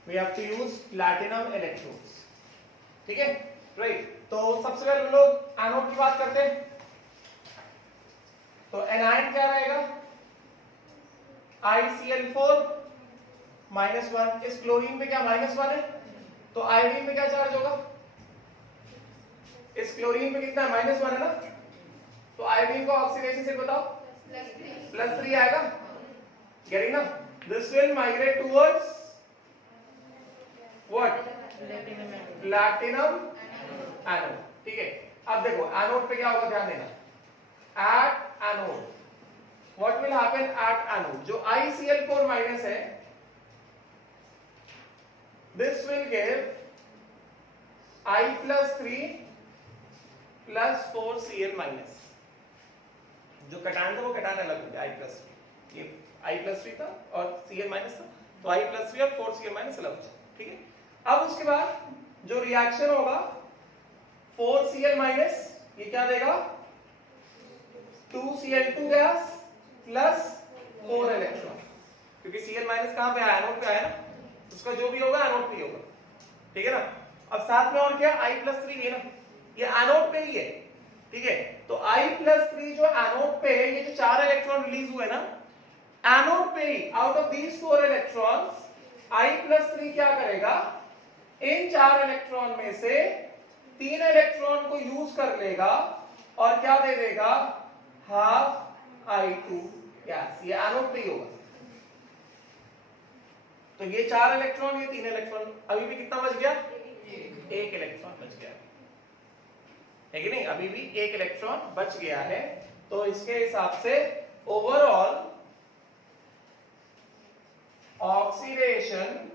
We have to use platinum electrodes. ठीक है, राइट. तो सबसे पहले हम लोग एनोड की बात करते हैं. तो एनायन क्या रहेगा? ICl4 minus 1. इस क्लोरीन पे क्या माइनस 1 है? तो आयोडीन पे क्या चार्ज होगा? इस क्लोरीन पे कितना है? माइनस 1 है ना. तो आयोडीन को ऑक्सीडेशन से बताओ. प्लस 3 आएगा. गेटिंग ना? This will migrate towards what? Platinum anode. ठीक है. अब देखो एनोड पे क्या होगा, ध्यान देना. At anode what will happen at anode? जो ICl4 माइनस है, this will give I plus 3 plus 4Cl minus. जो कटायन था वो कटायन अलग हो गया, I plus 3. ये I plus 3 था और Cl माइनस था, तो I plus 3 और 4Cl माइनस अलग हो. ठीक है. अब उसके बाद जो रिएक्शन होगा 4Cl माइनस, ये क्या देगा? 2Cl2 gas plus 4 electron. क्योंकि Cl माइनस कहां पे आया? एनोड पे आया ना. उसका जो भी होगा एनोड पे ही होगा. ठीक है ना. अब साथ में और क्या? I plus 3 है ना, ये एनोड पे ही है. ठीक है. तो I plus 3 जो एनोड पे है, ये जो 4 इलेक्ट्रॉन रिलीज हुए ना एनोड पे ही, out of these 4 electrons I plus 3 क्या करेगा? इन 4 इलेक्ट्रॉन में से 3 इलेक्ट्रॉन को यूज कर लेगा और क्या दे देगा? Half I2 gas. ये एनोड पे ही होगा. तो ये 4 इलेक्ट्रॉन, ये 3 इलेक्ट्रॉन. अभी भी कितना बच गया? 1 इलेक्ट्रॉन बच गया है कि नहीं? अभी भी 1 इलेक्ट्रॉन बच गया है. तो इसके हिसाब से ओवरऑल ऑक्सीडेशन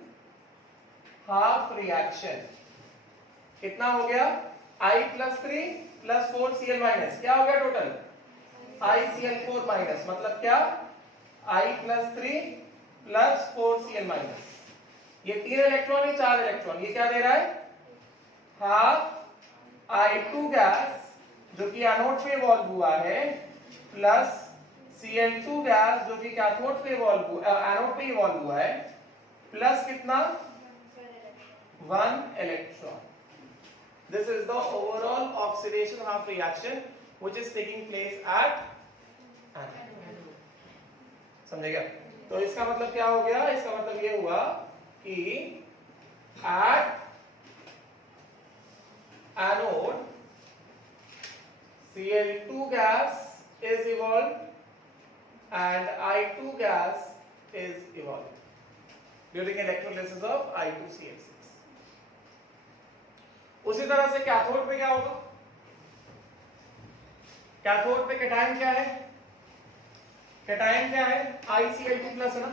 हाफ रिएक्शन कितना हो गया I plus 3 plus 4Cl minus, क्या हो गया टोटल ICl4 माइनस, मतलब क्या I plus 3 plus 4Cl minus, ये 3 इलेक्ट्रॉन, ये 4 इलेक्ट्रॉन, ये क्या दे रहा है हाफ I2 गैस जो कि एनोड पे इवॉल्व हुआ है प्लस Cl2 गैस जो कि कैथोड पे एनोड पे इवॉल्व हुआ है प्लस कितना 1 electron. This is the overall oxidation half reaction which is taking place at anode. समझेगा? तो इसका मतलब क्या हो गया, इसका मतलब ये हुआ कि at anode Cl2 gas is evolved and I2 gas is evolved during electrolysis of I2Cl6. उसी तरह से कैथोड पे क्या होगा, कैथोड पे कैटायन क्या है, कैटायन क्या है ICl2 प्लस है ना,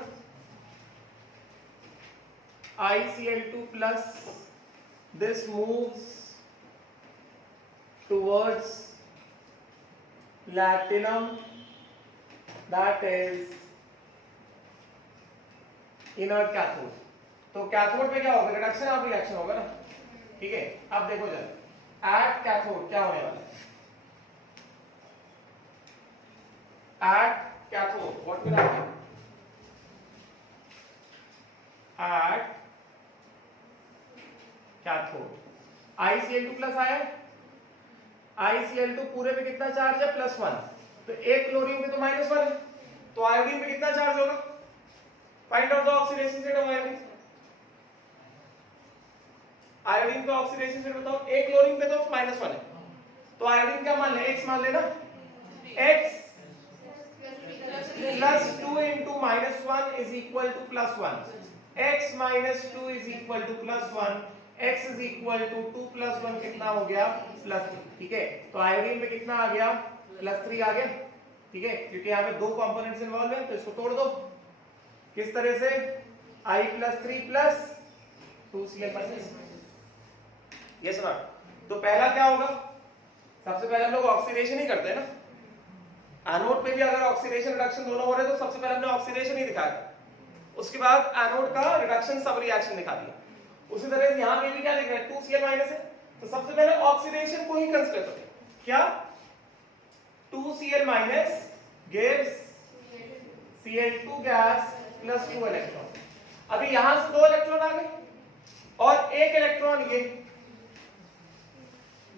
ICl2 plus, this moves towards platinum that is inert cathode. तो कैथोड पे क्या होगा, रिडक्शन ऑफ रिएक्शन होगा ना, ठीक है। अब देखो जरा एट कैथोड क्या होने वाला है, at cathode what will happen, at cathode ICl2 plus आया, ICl2 पूरे पे कितना चार्ज है +1, तो एक क्लोरीन पे तो -1 है, तो आयोडीन पे कितना चार्ज होगा, find out the oxidation state of iodine, iodine का ऑक्सीडेशन स्टेट बताओ, एक क्लोरीन पे तो -1 है, तो आयोडीन क्या मान ले, X मान लेना, X plus 2 into -1 is equal to +1, X minus 2 is equal to +1, X is equal to 2 plus 1 कितना हो गया +3, ठीक है। तो आयोडीन में कितना आ गया +3 आ गया, ठीक है, क्योंकि यहाँ पे दो कंपोनेंट्स इन्वॉल्व हैं, तो इसको तोड़ दो किस तरह से I + 3 + 2Cl-, ये सुना। तो पहला क्या होगा, सबसे पहले हम लोग ऑक्सीडेशन ही करते हैं ना, एनोड पे भी अगर ऑक्सीडेशन रिडक्शन दोनों हो रहे तो सबसे पहले हमने ऑक्सीडेशन ही दिखाया, उसके बाद एनोड का रिडक्शन सब रिएक्शन दिखा दिया। उसी तरह से यहां पे भी क्या लिख रहा है 2Cl- है, तो सबसे पहले ऑक्सीडेशन को ही कंसीडर करते हैं, क्या 2Cl- gives Cl2 gas plus 2 electron, अभी यहां से 2 इलेक्ट्रॉन आ गए और 1 इलेक्ट्रॉन ये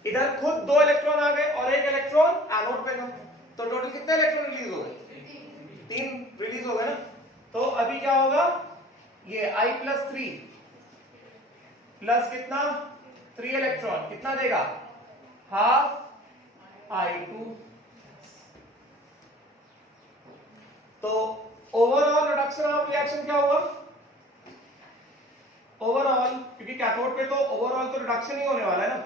इधर खुद 2 इलेक्ट्रॉन आ गए और 1 इलेक्ट्रॉन एनोड पे था, तो टोटल कितने इलेक्ट्रॉन रिलीज हो गए, 3 रिलीज हो गए ना। तो अभी क्या होगा, ये I + 3 प्लस कितना 3 इलेक्ट्रॉन कितना देगा, हाफ I2, तो ओवरऑल रिडक्शन ऑफ रिएक्शन क्या हुआ, ओवरऑल, क्योंकि कैथोड पे तो ओवरऑल तो रिडक्शन ही होने वाला है ना,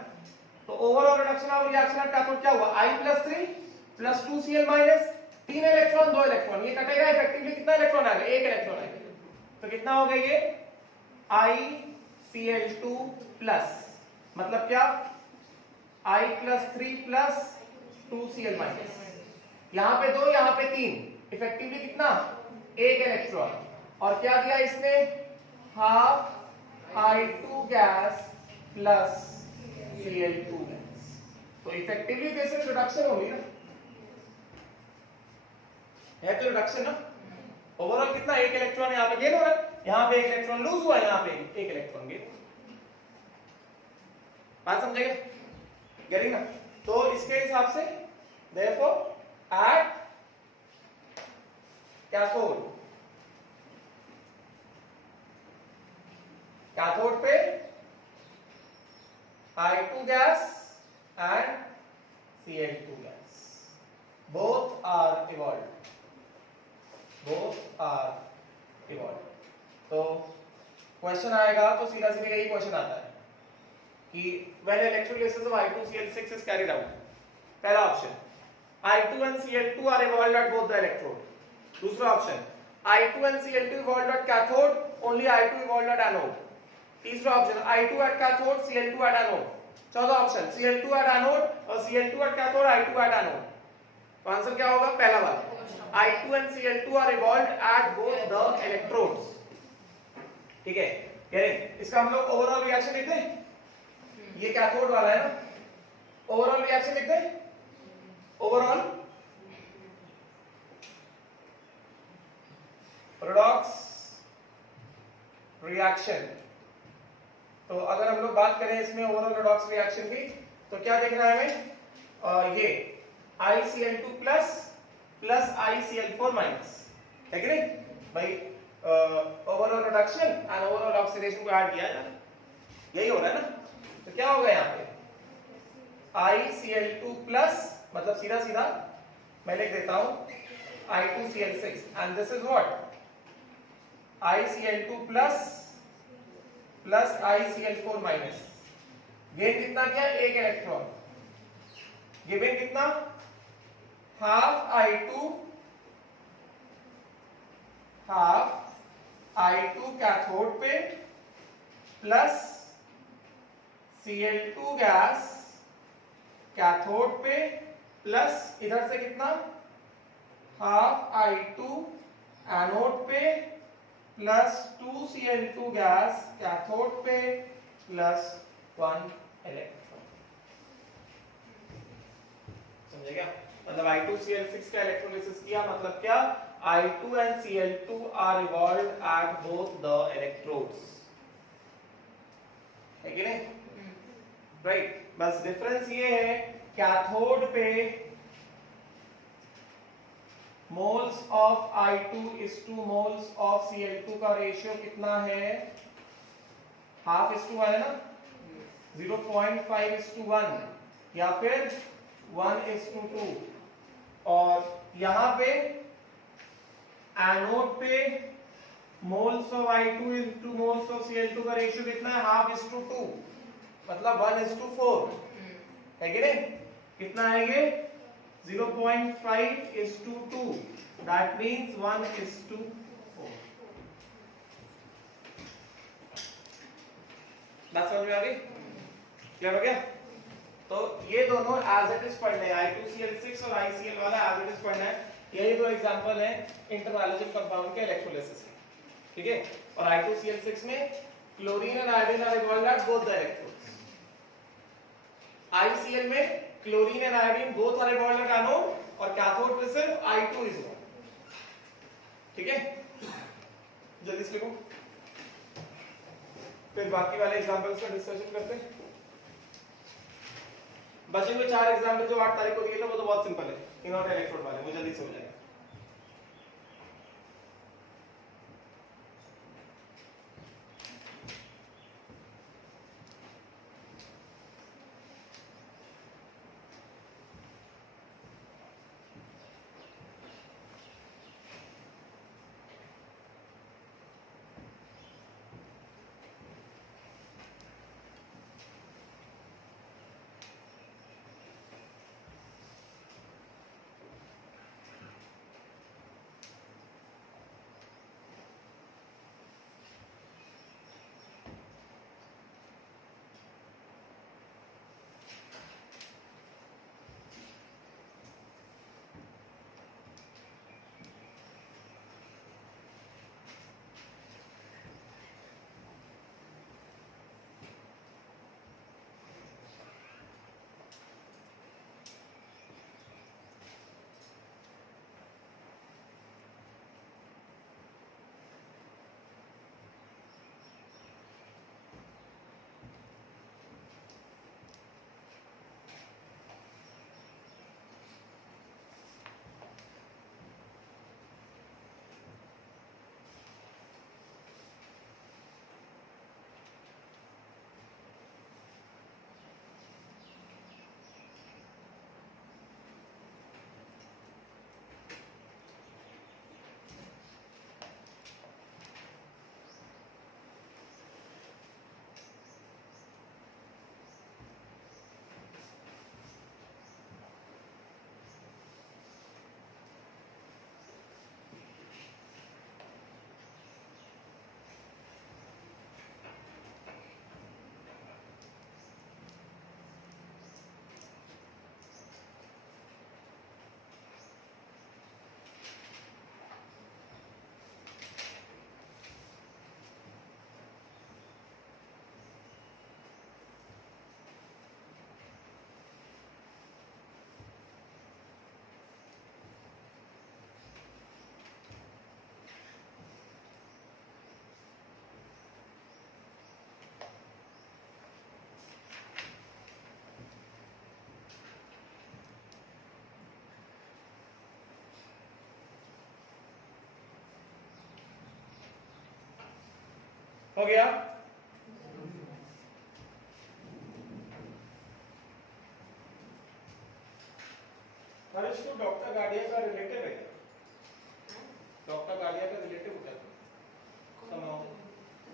तो overall reduction of reaction of cathode क्या हुआ, I + 3 plus 2Cl-, 3 electron 2 electron, ये कटेगा इफेक्टिवली कितना इलेक्ट्रॉन आ गया, 1 इलेक्ट्रॉन आ गया, तो कितना हो गया ये ICl2 प्लस, मतलब क्या I + 3 प्लस 2Cl-, यहां पे 2 यहां पे 3, इफेक्टिवली कितना 1 इलेक्ट्रॉन, और क्या दिया इसने half I2 gas plus Cl2 gas, तो इफेक्टिवली दिस इज रिडक्शन होगी ना, है तो रिडक्शन ना। ओवरऑल कितना 1 इलेक्ट्रॉन यहाँ पे गेन हो रहा है, यहाँ पे 1 इलेक्ट्रॉन लूज हुआ, यहाँ पे 1 इलेक्ट्रॉन गेन, बात समझेगा, गेटिंग ना। तो इसके हिसाब से देयरफॉर एट कैथोड, कैथोड पे I2 gas and Cl2 gas, both are evolved, both are evolved। तो क्वेश्चन आएगा तो सीधा सीधा यही क्वेश्चन आता है कि when electrolysis of I2Cl6 is carried out, पहला option I2 and Cl2 are evolved at both the electrode, दूसरा option I2 and Cl2 evolved at cathode, only I2 evolved at anode, तीसरा option I2 at cathode, Cl2 at anode. चौथा option Cl2 eight anode और Cl2 at cathode, I2 at anode. तो answer क्या होगा? पहला वाला। I2 and Cl2 are evolved at both the electrodes। ठीक है, यानी इसका हम लोग ओवरऑल रिएक्शन लिखते हैं। ये कैथोड वाला है ना, ओवरऑल रिएक्शन लिखते हैं। Overall redox reaction. तो अगर हम लोग बात करें इसमें ओवरऑल रेडॉक्स रिएक्शन की, तो क्या दिख रहा है हमें? ये ICl2 plus plus ICl4 minus, है कि नहीं भाई? Overall reduction and overall oxidation को ऐड किया जाए, यही हो रहा है ना। तो क्या होगा यहाँ पे? ICl2 प्लस, मतलब सीधा सीधा मैं लिख देता हूं I2Cl6 and this is what? ICl2 plus plus ICl4 minus. Gain कितना क्या? एक इलेक्ट्रॉन। गिवन कितना? हाफ I2 कैथोड पे प्लस Cl2 गैस कैथोड पे प्लस इधर से कितना? हाफ I2 एनोड पे प्लस 2Cl2 गैस कैथोड पे प्लस 1 इलेक्ट्रॉन। समझे क्या? मतलब I2Cl6 का इलेक्ट्रोलिसिस किया, मतलब क्या? I2 and Cl2 are evolved at both the electrodes, है कि नहीं? राइट, बस डिफरेंस ये है, कैथोड पे moles of I2 is to moles of Cl2 का रेशियो कितना है? हाफ इज टू 1 है ना, 0.5 is to 1 या फिर 1 is to 2। और यहां पे एनोड पे moles of I2 is to moles of Cl2 का रेशियो कितना है? हाफ इज टू 2, मतलब 1 is to 4, है कि नहीं? कितना है ये? 0.5 is to 2, that means 1 is to 4। बात समझ में आ गई? क्लियर हो गया? तो ये दोनों एज इट इज पढ़ने हैं, I2Cl6 और ICl वाला एज इट इज पढ़ना है। यही दो एग्जांपल हैं इंटरवैलोजिक कंपाउंड के इलेक्ट्रोलिसिस के, ठीक है? और I2Cl6 में क्लोरीन और iodine are evolved at both the electrodes. ICl में chlorine and iodine both are evolved at anode और कैथोड पे सिर्फ I2 इज इवॉल्व्ड। ठीक है, जल्दी से लिखो, फिर बाकी वाले एग्जांपल्स का डिस्कशन करते हैं। बचे हुए 4 एग्जांपल जो 8 तारीख को दिए थे वो तो बहुत सिंपल है, इनऑर्डर इलेक्ट्रोड वाले, वो जल्दी से हो जाएगा। हो गया। हरीश तो डॉक्टर गाड़िया का रिलेटिव है क्या? डॉक्टर गाड़िया का रिलेटिव क्या? सुनो,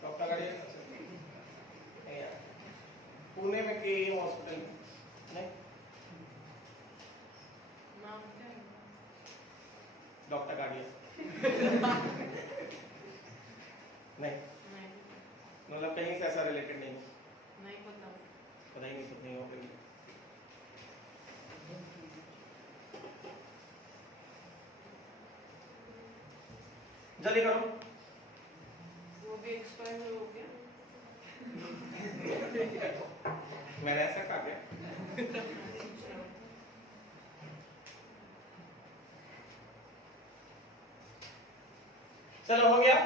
डॉक्टर गाड़िया नहीं यार, पुणे में के हॉस्पिटल नहीं, डॉक्टर गाड़िया नहीं, मतलब कहीं से ऐसा रिलेटेड नहीं पता ही नहीं, सब नहीं हो कहीं। जल्दी करो। वो भी एक्सपायर हो गया। मैंने ऐसा कहा क्या? चलो हो गया।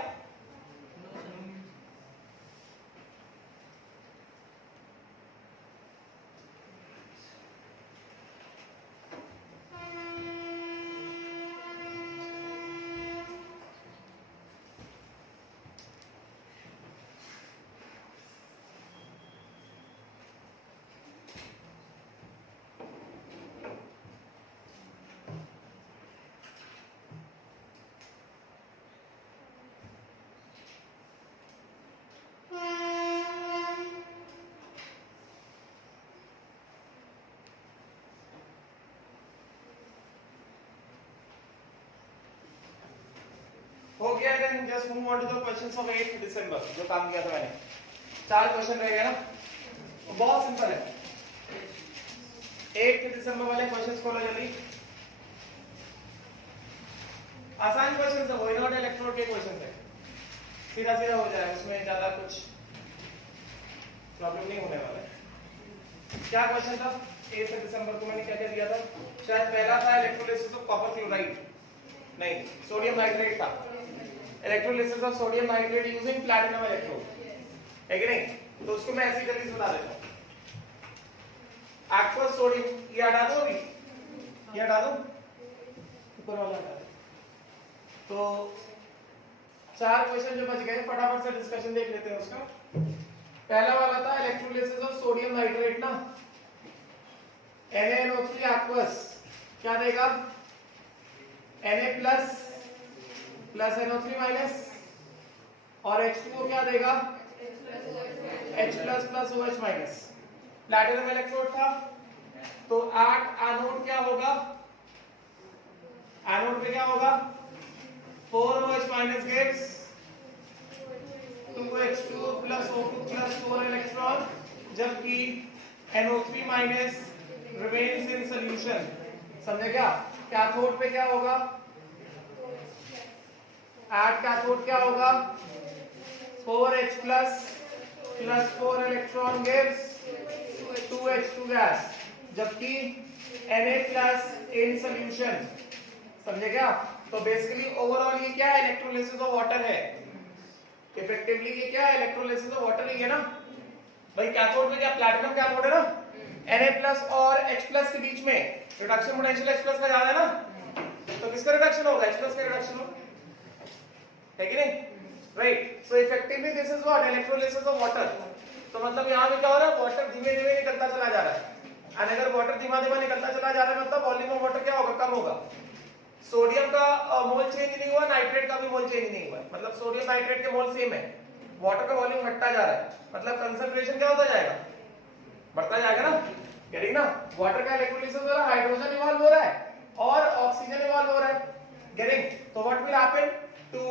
हो गया। Then just move on to the questions of 8 December, जो काम किया था मैंने। 4 क्वेश्चन रह गए ना, बहुत सिंपल है। 8 दिसंबर वाले क्वेश्चंस खोलो जल्दी। आसान क्वेश्चन है, वो नॉट इलेक्ट्रोड के क्वेश्चन है, सीधा सीधा हो जाए, उसमें ज्यादा कुछ प्रॉब्लम नहीं होने वाला है। क्या क्वेश्चन था 8 दिसंबर को? मैंने क्या क्या दिया था? शायद पहला था इलेक्ट्रोलिसिस ऑफ कॉपर क्लोराइड, नहीं सोडियम नाइट्रेट था। Electrolysis of sodium nitrate using platinum electrode, है कि नहीं? तो उसको मैं ऐसी जल्दी बता देता हूं। एक्वस सोडियम, ये हटा दो, अभी ये हटा दो, ऊपर वाला हटा दो। तो 4 क्वेश्चन जो बच गए, फटाफट से डिस्कशन देख लेते हैं उसका। पहला वाला था इलेक्ट्रोलिसिस ऑफ सोडियम नाइट्रेट ना, NaNO3 एक्वस क्या देगा? Na plus plus NO3 minus, और H2O क्या देगा? H plus plus OH minus. Platinum electrode था, तो एट एनोड क्या होगा? एनोड पे क्या होगा? 4OH minus gives 2H2O plus O2 plus 4 electron, जबकि NO3 minus remains in solution. समझे क्या? कैथोड पे क्या होगा? एट कैथोड क्या होगा? 4H plus plus 4 electron gives 2H2 gas, जबकि Na प्लस इन सॉल्यूशन। समझे क्या? तो बेसिकली ओवरऑल ये क्या है? इलेक्ट्रोलिसिस ऑफ वाटर है। इफेक्टिवली ये क्या है? इलेक्ट्रोलिसिस ऑफ वाटर ही है ना भाई। कैथोड में क्या प्लैटिनम कैथोड है ना, Na प्लस और H प्लस के बीच में रिडक्शन पोटेंशियल H प्लस का ज्यादा है ना, तो किसका रिडक्शन होगा? H प्लस का रिडक्शन होगा, है कि नहीं? Right. So effectively this is what? Electrolysis of water. तो मतलब यहां पे क्या हो रहा है? वाटर धीमे धीमे निकलता चला जा रहा है, और अगर वाटर धीमा धीमा निकलता चला जा रहा है, मतलब वॉल्यूम ऑफ वाटर क्या होगा? कम होगा। सोडियम का मोल चेंज नहीं हुआ, नाइट्रेट का भी मोल चेंज नहीं हुआ, मतलब सोडियम नाइट्रेट के मोल सेम है, वाटर का वॉल्यूम घटता जा रहा है, मतलब कंसंट्रेशन क्या होता जाएगा? बढ़ता जाएगा ना, गेटिंग ना? वाटर का इलेक्ट्रोलिसिस हो रहा है, हाइड्रोजन इवॉल्व हो रहा है और ऑक्सीजन इवॉल्व हो रहा है, गेटिंग? तो what will happen to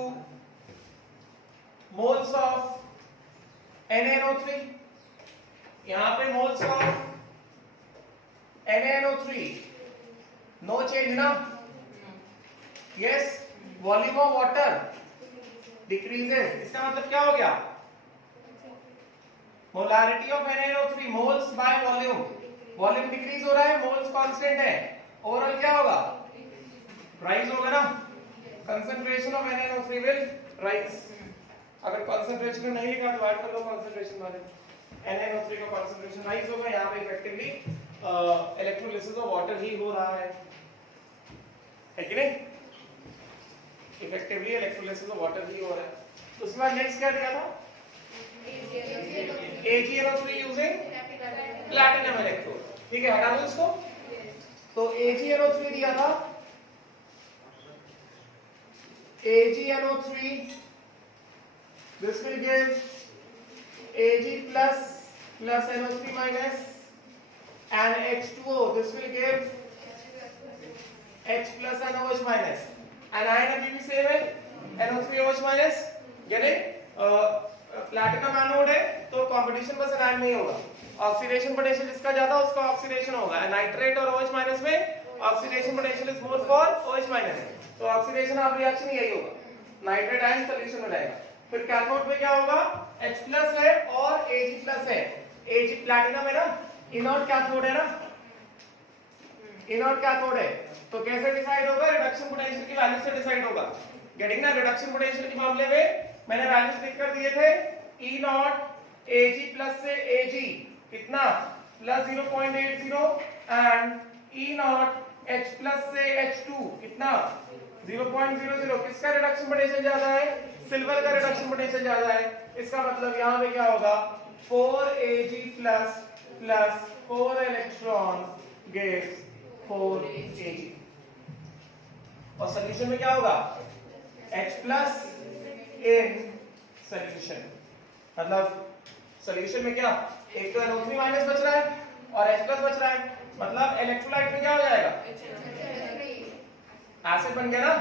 moles of NaNO3? यहां पे moles of NaNO3 no change ना, yes. Volume of water decreases, इसका मतलब क्या हो गया? Molarity of NaNO3 moles by volume, volume decrease हो रहा है, मोल्स कांस्टेंट है, ओवरऑल क्या होगा? राइज होगा ना, concentration of NaNO3 will rise. अगर कंसंट्रेशन नहीं लिखा तो ऐड कर लो कंसंट्रेशन वाले, NaNO3 का कंसंट्रेशन राइज होगा। यहां पे इफेक्टिवली इलेक्ट्रोलिसिस ऑफ वाटर ही हो रहा है कि नहीं? इफेक्टिवली इलेक्ट्रोलिसिस ऑफ वाटर ही हो रहा है। तो उसके बाद नेक्स्ट क्या दिया था? AgNO3 using platinum electrode. ठीक है, हटा दो इसको। तो AgNO3 दिया था, AgNO3 this will give Ag plus NO3 minus, and H2O this will give H plus NOH minus, and iron अभी भी सेम है, NO3OH minus। यानी प्लैटिनम एनोड है तो कंपटीशन बस एनायन में ही होगा। ऑक्सीडेशन पोटेंशियल जिसका ज्यादा उसका ऑक्सीडेशन होगा। नाइट्रेट और OH माइनस में oxidation potential is more for OH minus, तो ऑक्सीडेशन ऑफ रिएक्शन यही होगा, नाइट्रेट आयन सॉल्यूशन में रहेगा। फिर कैथोड पे क्या होगा, H प्लस है और Ag प्लस है। Ag प्लैटिनम है ना, इनर्ट कैथोड है ना, इनर्ट कैथोड है, तो कैसे डिसाइड होगा, रिडक्शन पोटेंशियल की वैल्यू से डिसाइड होगा। गेटिंग ना, रिडक्शन पोटेंशियल के मामले में मैंने वैल्यूज लिख कर दिए थे, E नॉट Ag प्लस से Ag कितना plus 0.80 and E not H plus से H2 कितना 0.00। किसका रिडक्शन पोटेंशियल ज्यादा है, सिल्वर का रिडक्शन पोटेंशियल ज्यादा है। इसका मतलब यहाँ पे क्या होगा, 4Ag plus plus 4 electron gives 4Ag। और सॉल्यूशन में क्या होगा, H प्लस इन सॉल्यूशन, मतलब सॉल्यूशन में क्या, एक तो NO3 माइनस बच रहा है और H प्लस बच रहा है, मतलब इलेक्ट्रोलाइट में क्या हो जाएगा, एसिड बन गया ना,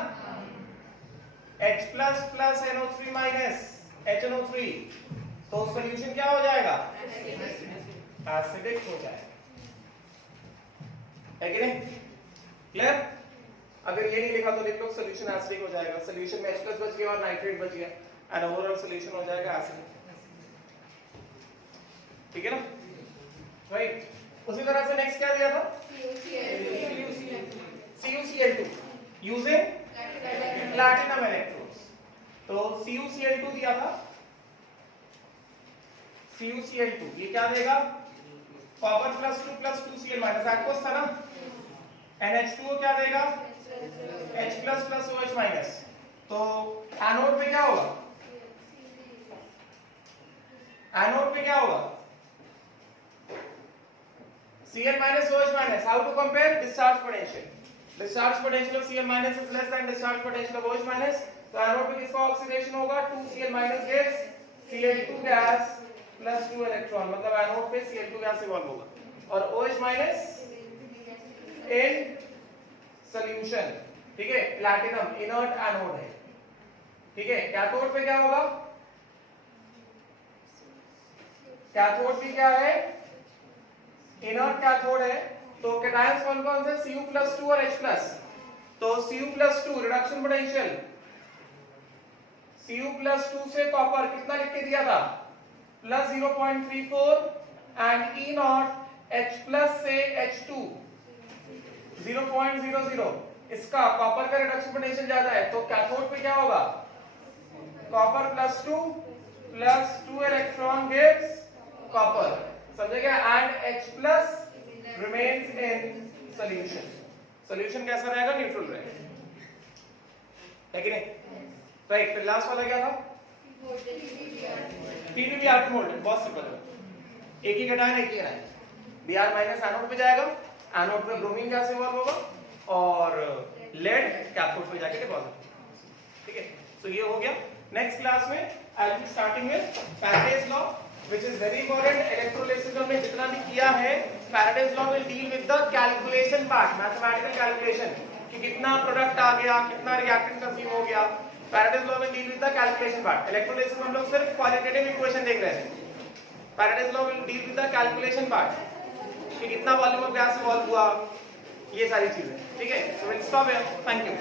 H plus plus NO3 minus HNO3, तो सॉल्यूशन क्या हो जाएगा, एसिडिक हो जाएगा, है कि नहीं, क्लियर। अगर ये नहीं लिखा तो लिख लो सॉल्यूशन एसिडिक हो जाएगा, सॉल्यूशन में H प्लस बच गया और नाइट्रेट बच गया, एंड ओवरऑल सॉल्यूशन हो जाएगा एसिडिक। ठीक है ना, राइट। उसी तरह से नेक्स्ट क्या दिया था, CuCl2 यूजिंग प्लैटिनम इलेक्ट्रोड्स। तो CuCl2 दिया था, CuCl2 ये क्या देगा, copper plus 2 plus 2Cl minus, aqueous था ना, NH2O क्या देगा, H plus plus OH minus. तो एनोड पे क्या होगा, एनोड पे क्या होगा, Cl minus OH minus. How to compare? Discharge potential. Discharge potential of Cl minus is less than discharge potential of OH minus. तो एनोड पे किसका ऑक्सीडेशन होगा, 2Cl minus gives Cl2 gas plus 2 electron, मतलब anode पे Cl2 gas evolve होगा और OH minus in solution। ठीक है, प्लैटिनम इनर्ट एनोड है। ठीक है, कैथोड पे क्या होगा, कैथोड भी क्या है, इनर्ट कैथोड है, तो कैटायंस कौन कौन से, Cu+2 और H+। तो Cu+2 रिडक्शन पोटेंशियल, Cu+2 से कॉपर कितना लिख के दिया था, plus 0.34 and E not H+ से H2 0.00। इसका कॉपर का रिडक्शन पोटेंशियल ज्यादा है, तो कैथोड पे क्या होगा, copper plus 2 electron gives copper, समझेगा, and H+ remains in solution. Solution कैसा रहेगा, न्यूट्रल रहेगा, है कि नहीं, राइट। फिर लास्ट वाला क्या था, PBr2 मोल्ड, बहुत सिंपल है, एक ही कैटायन एक ही आयन, Br माइनस एनोड पे जाएगा, एनोड पे ब्रोमीन गैस इवॉल्व होगा और लेड कैथोड पे जाके डिपॉजिट। ठीक है, सो ये हो गया। नेक्स्ट क्लास में I will be starting with Faraday's law which is very important। Electrolysis में जितना भी किया है, Faraday's law will deal with the calculation part, mathematical calculation, कि कितना प्रोडक्ट आ गया, कितना रिएक्टेंट कंज्यूम हो गया। Faraday's law will deal with the calculation part। Electrolysis में हम लोग सिर्फ क्वालिटेटिव इक्वेशन देख रहे थे, Faraday's law will deal with the calculation part, कि कितना वॉल्यूम ऑफ गैस इवॉल्व हुआ, ये सारी चीजें। ठीक है, so we'll stop here, thank you।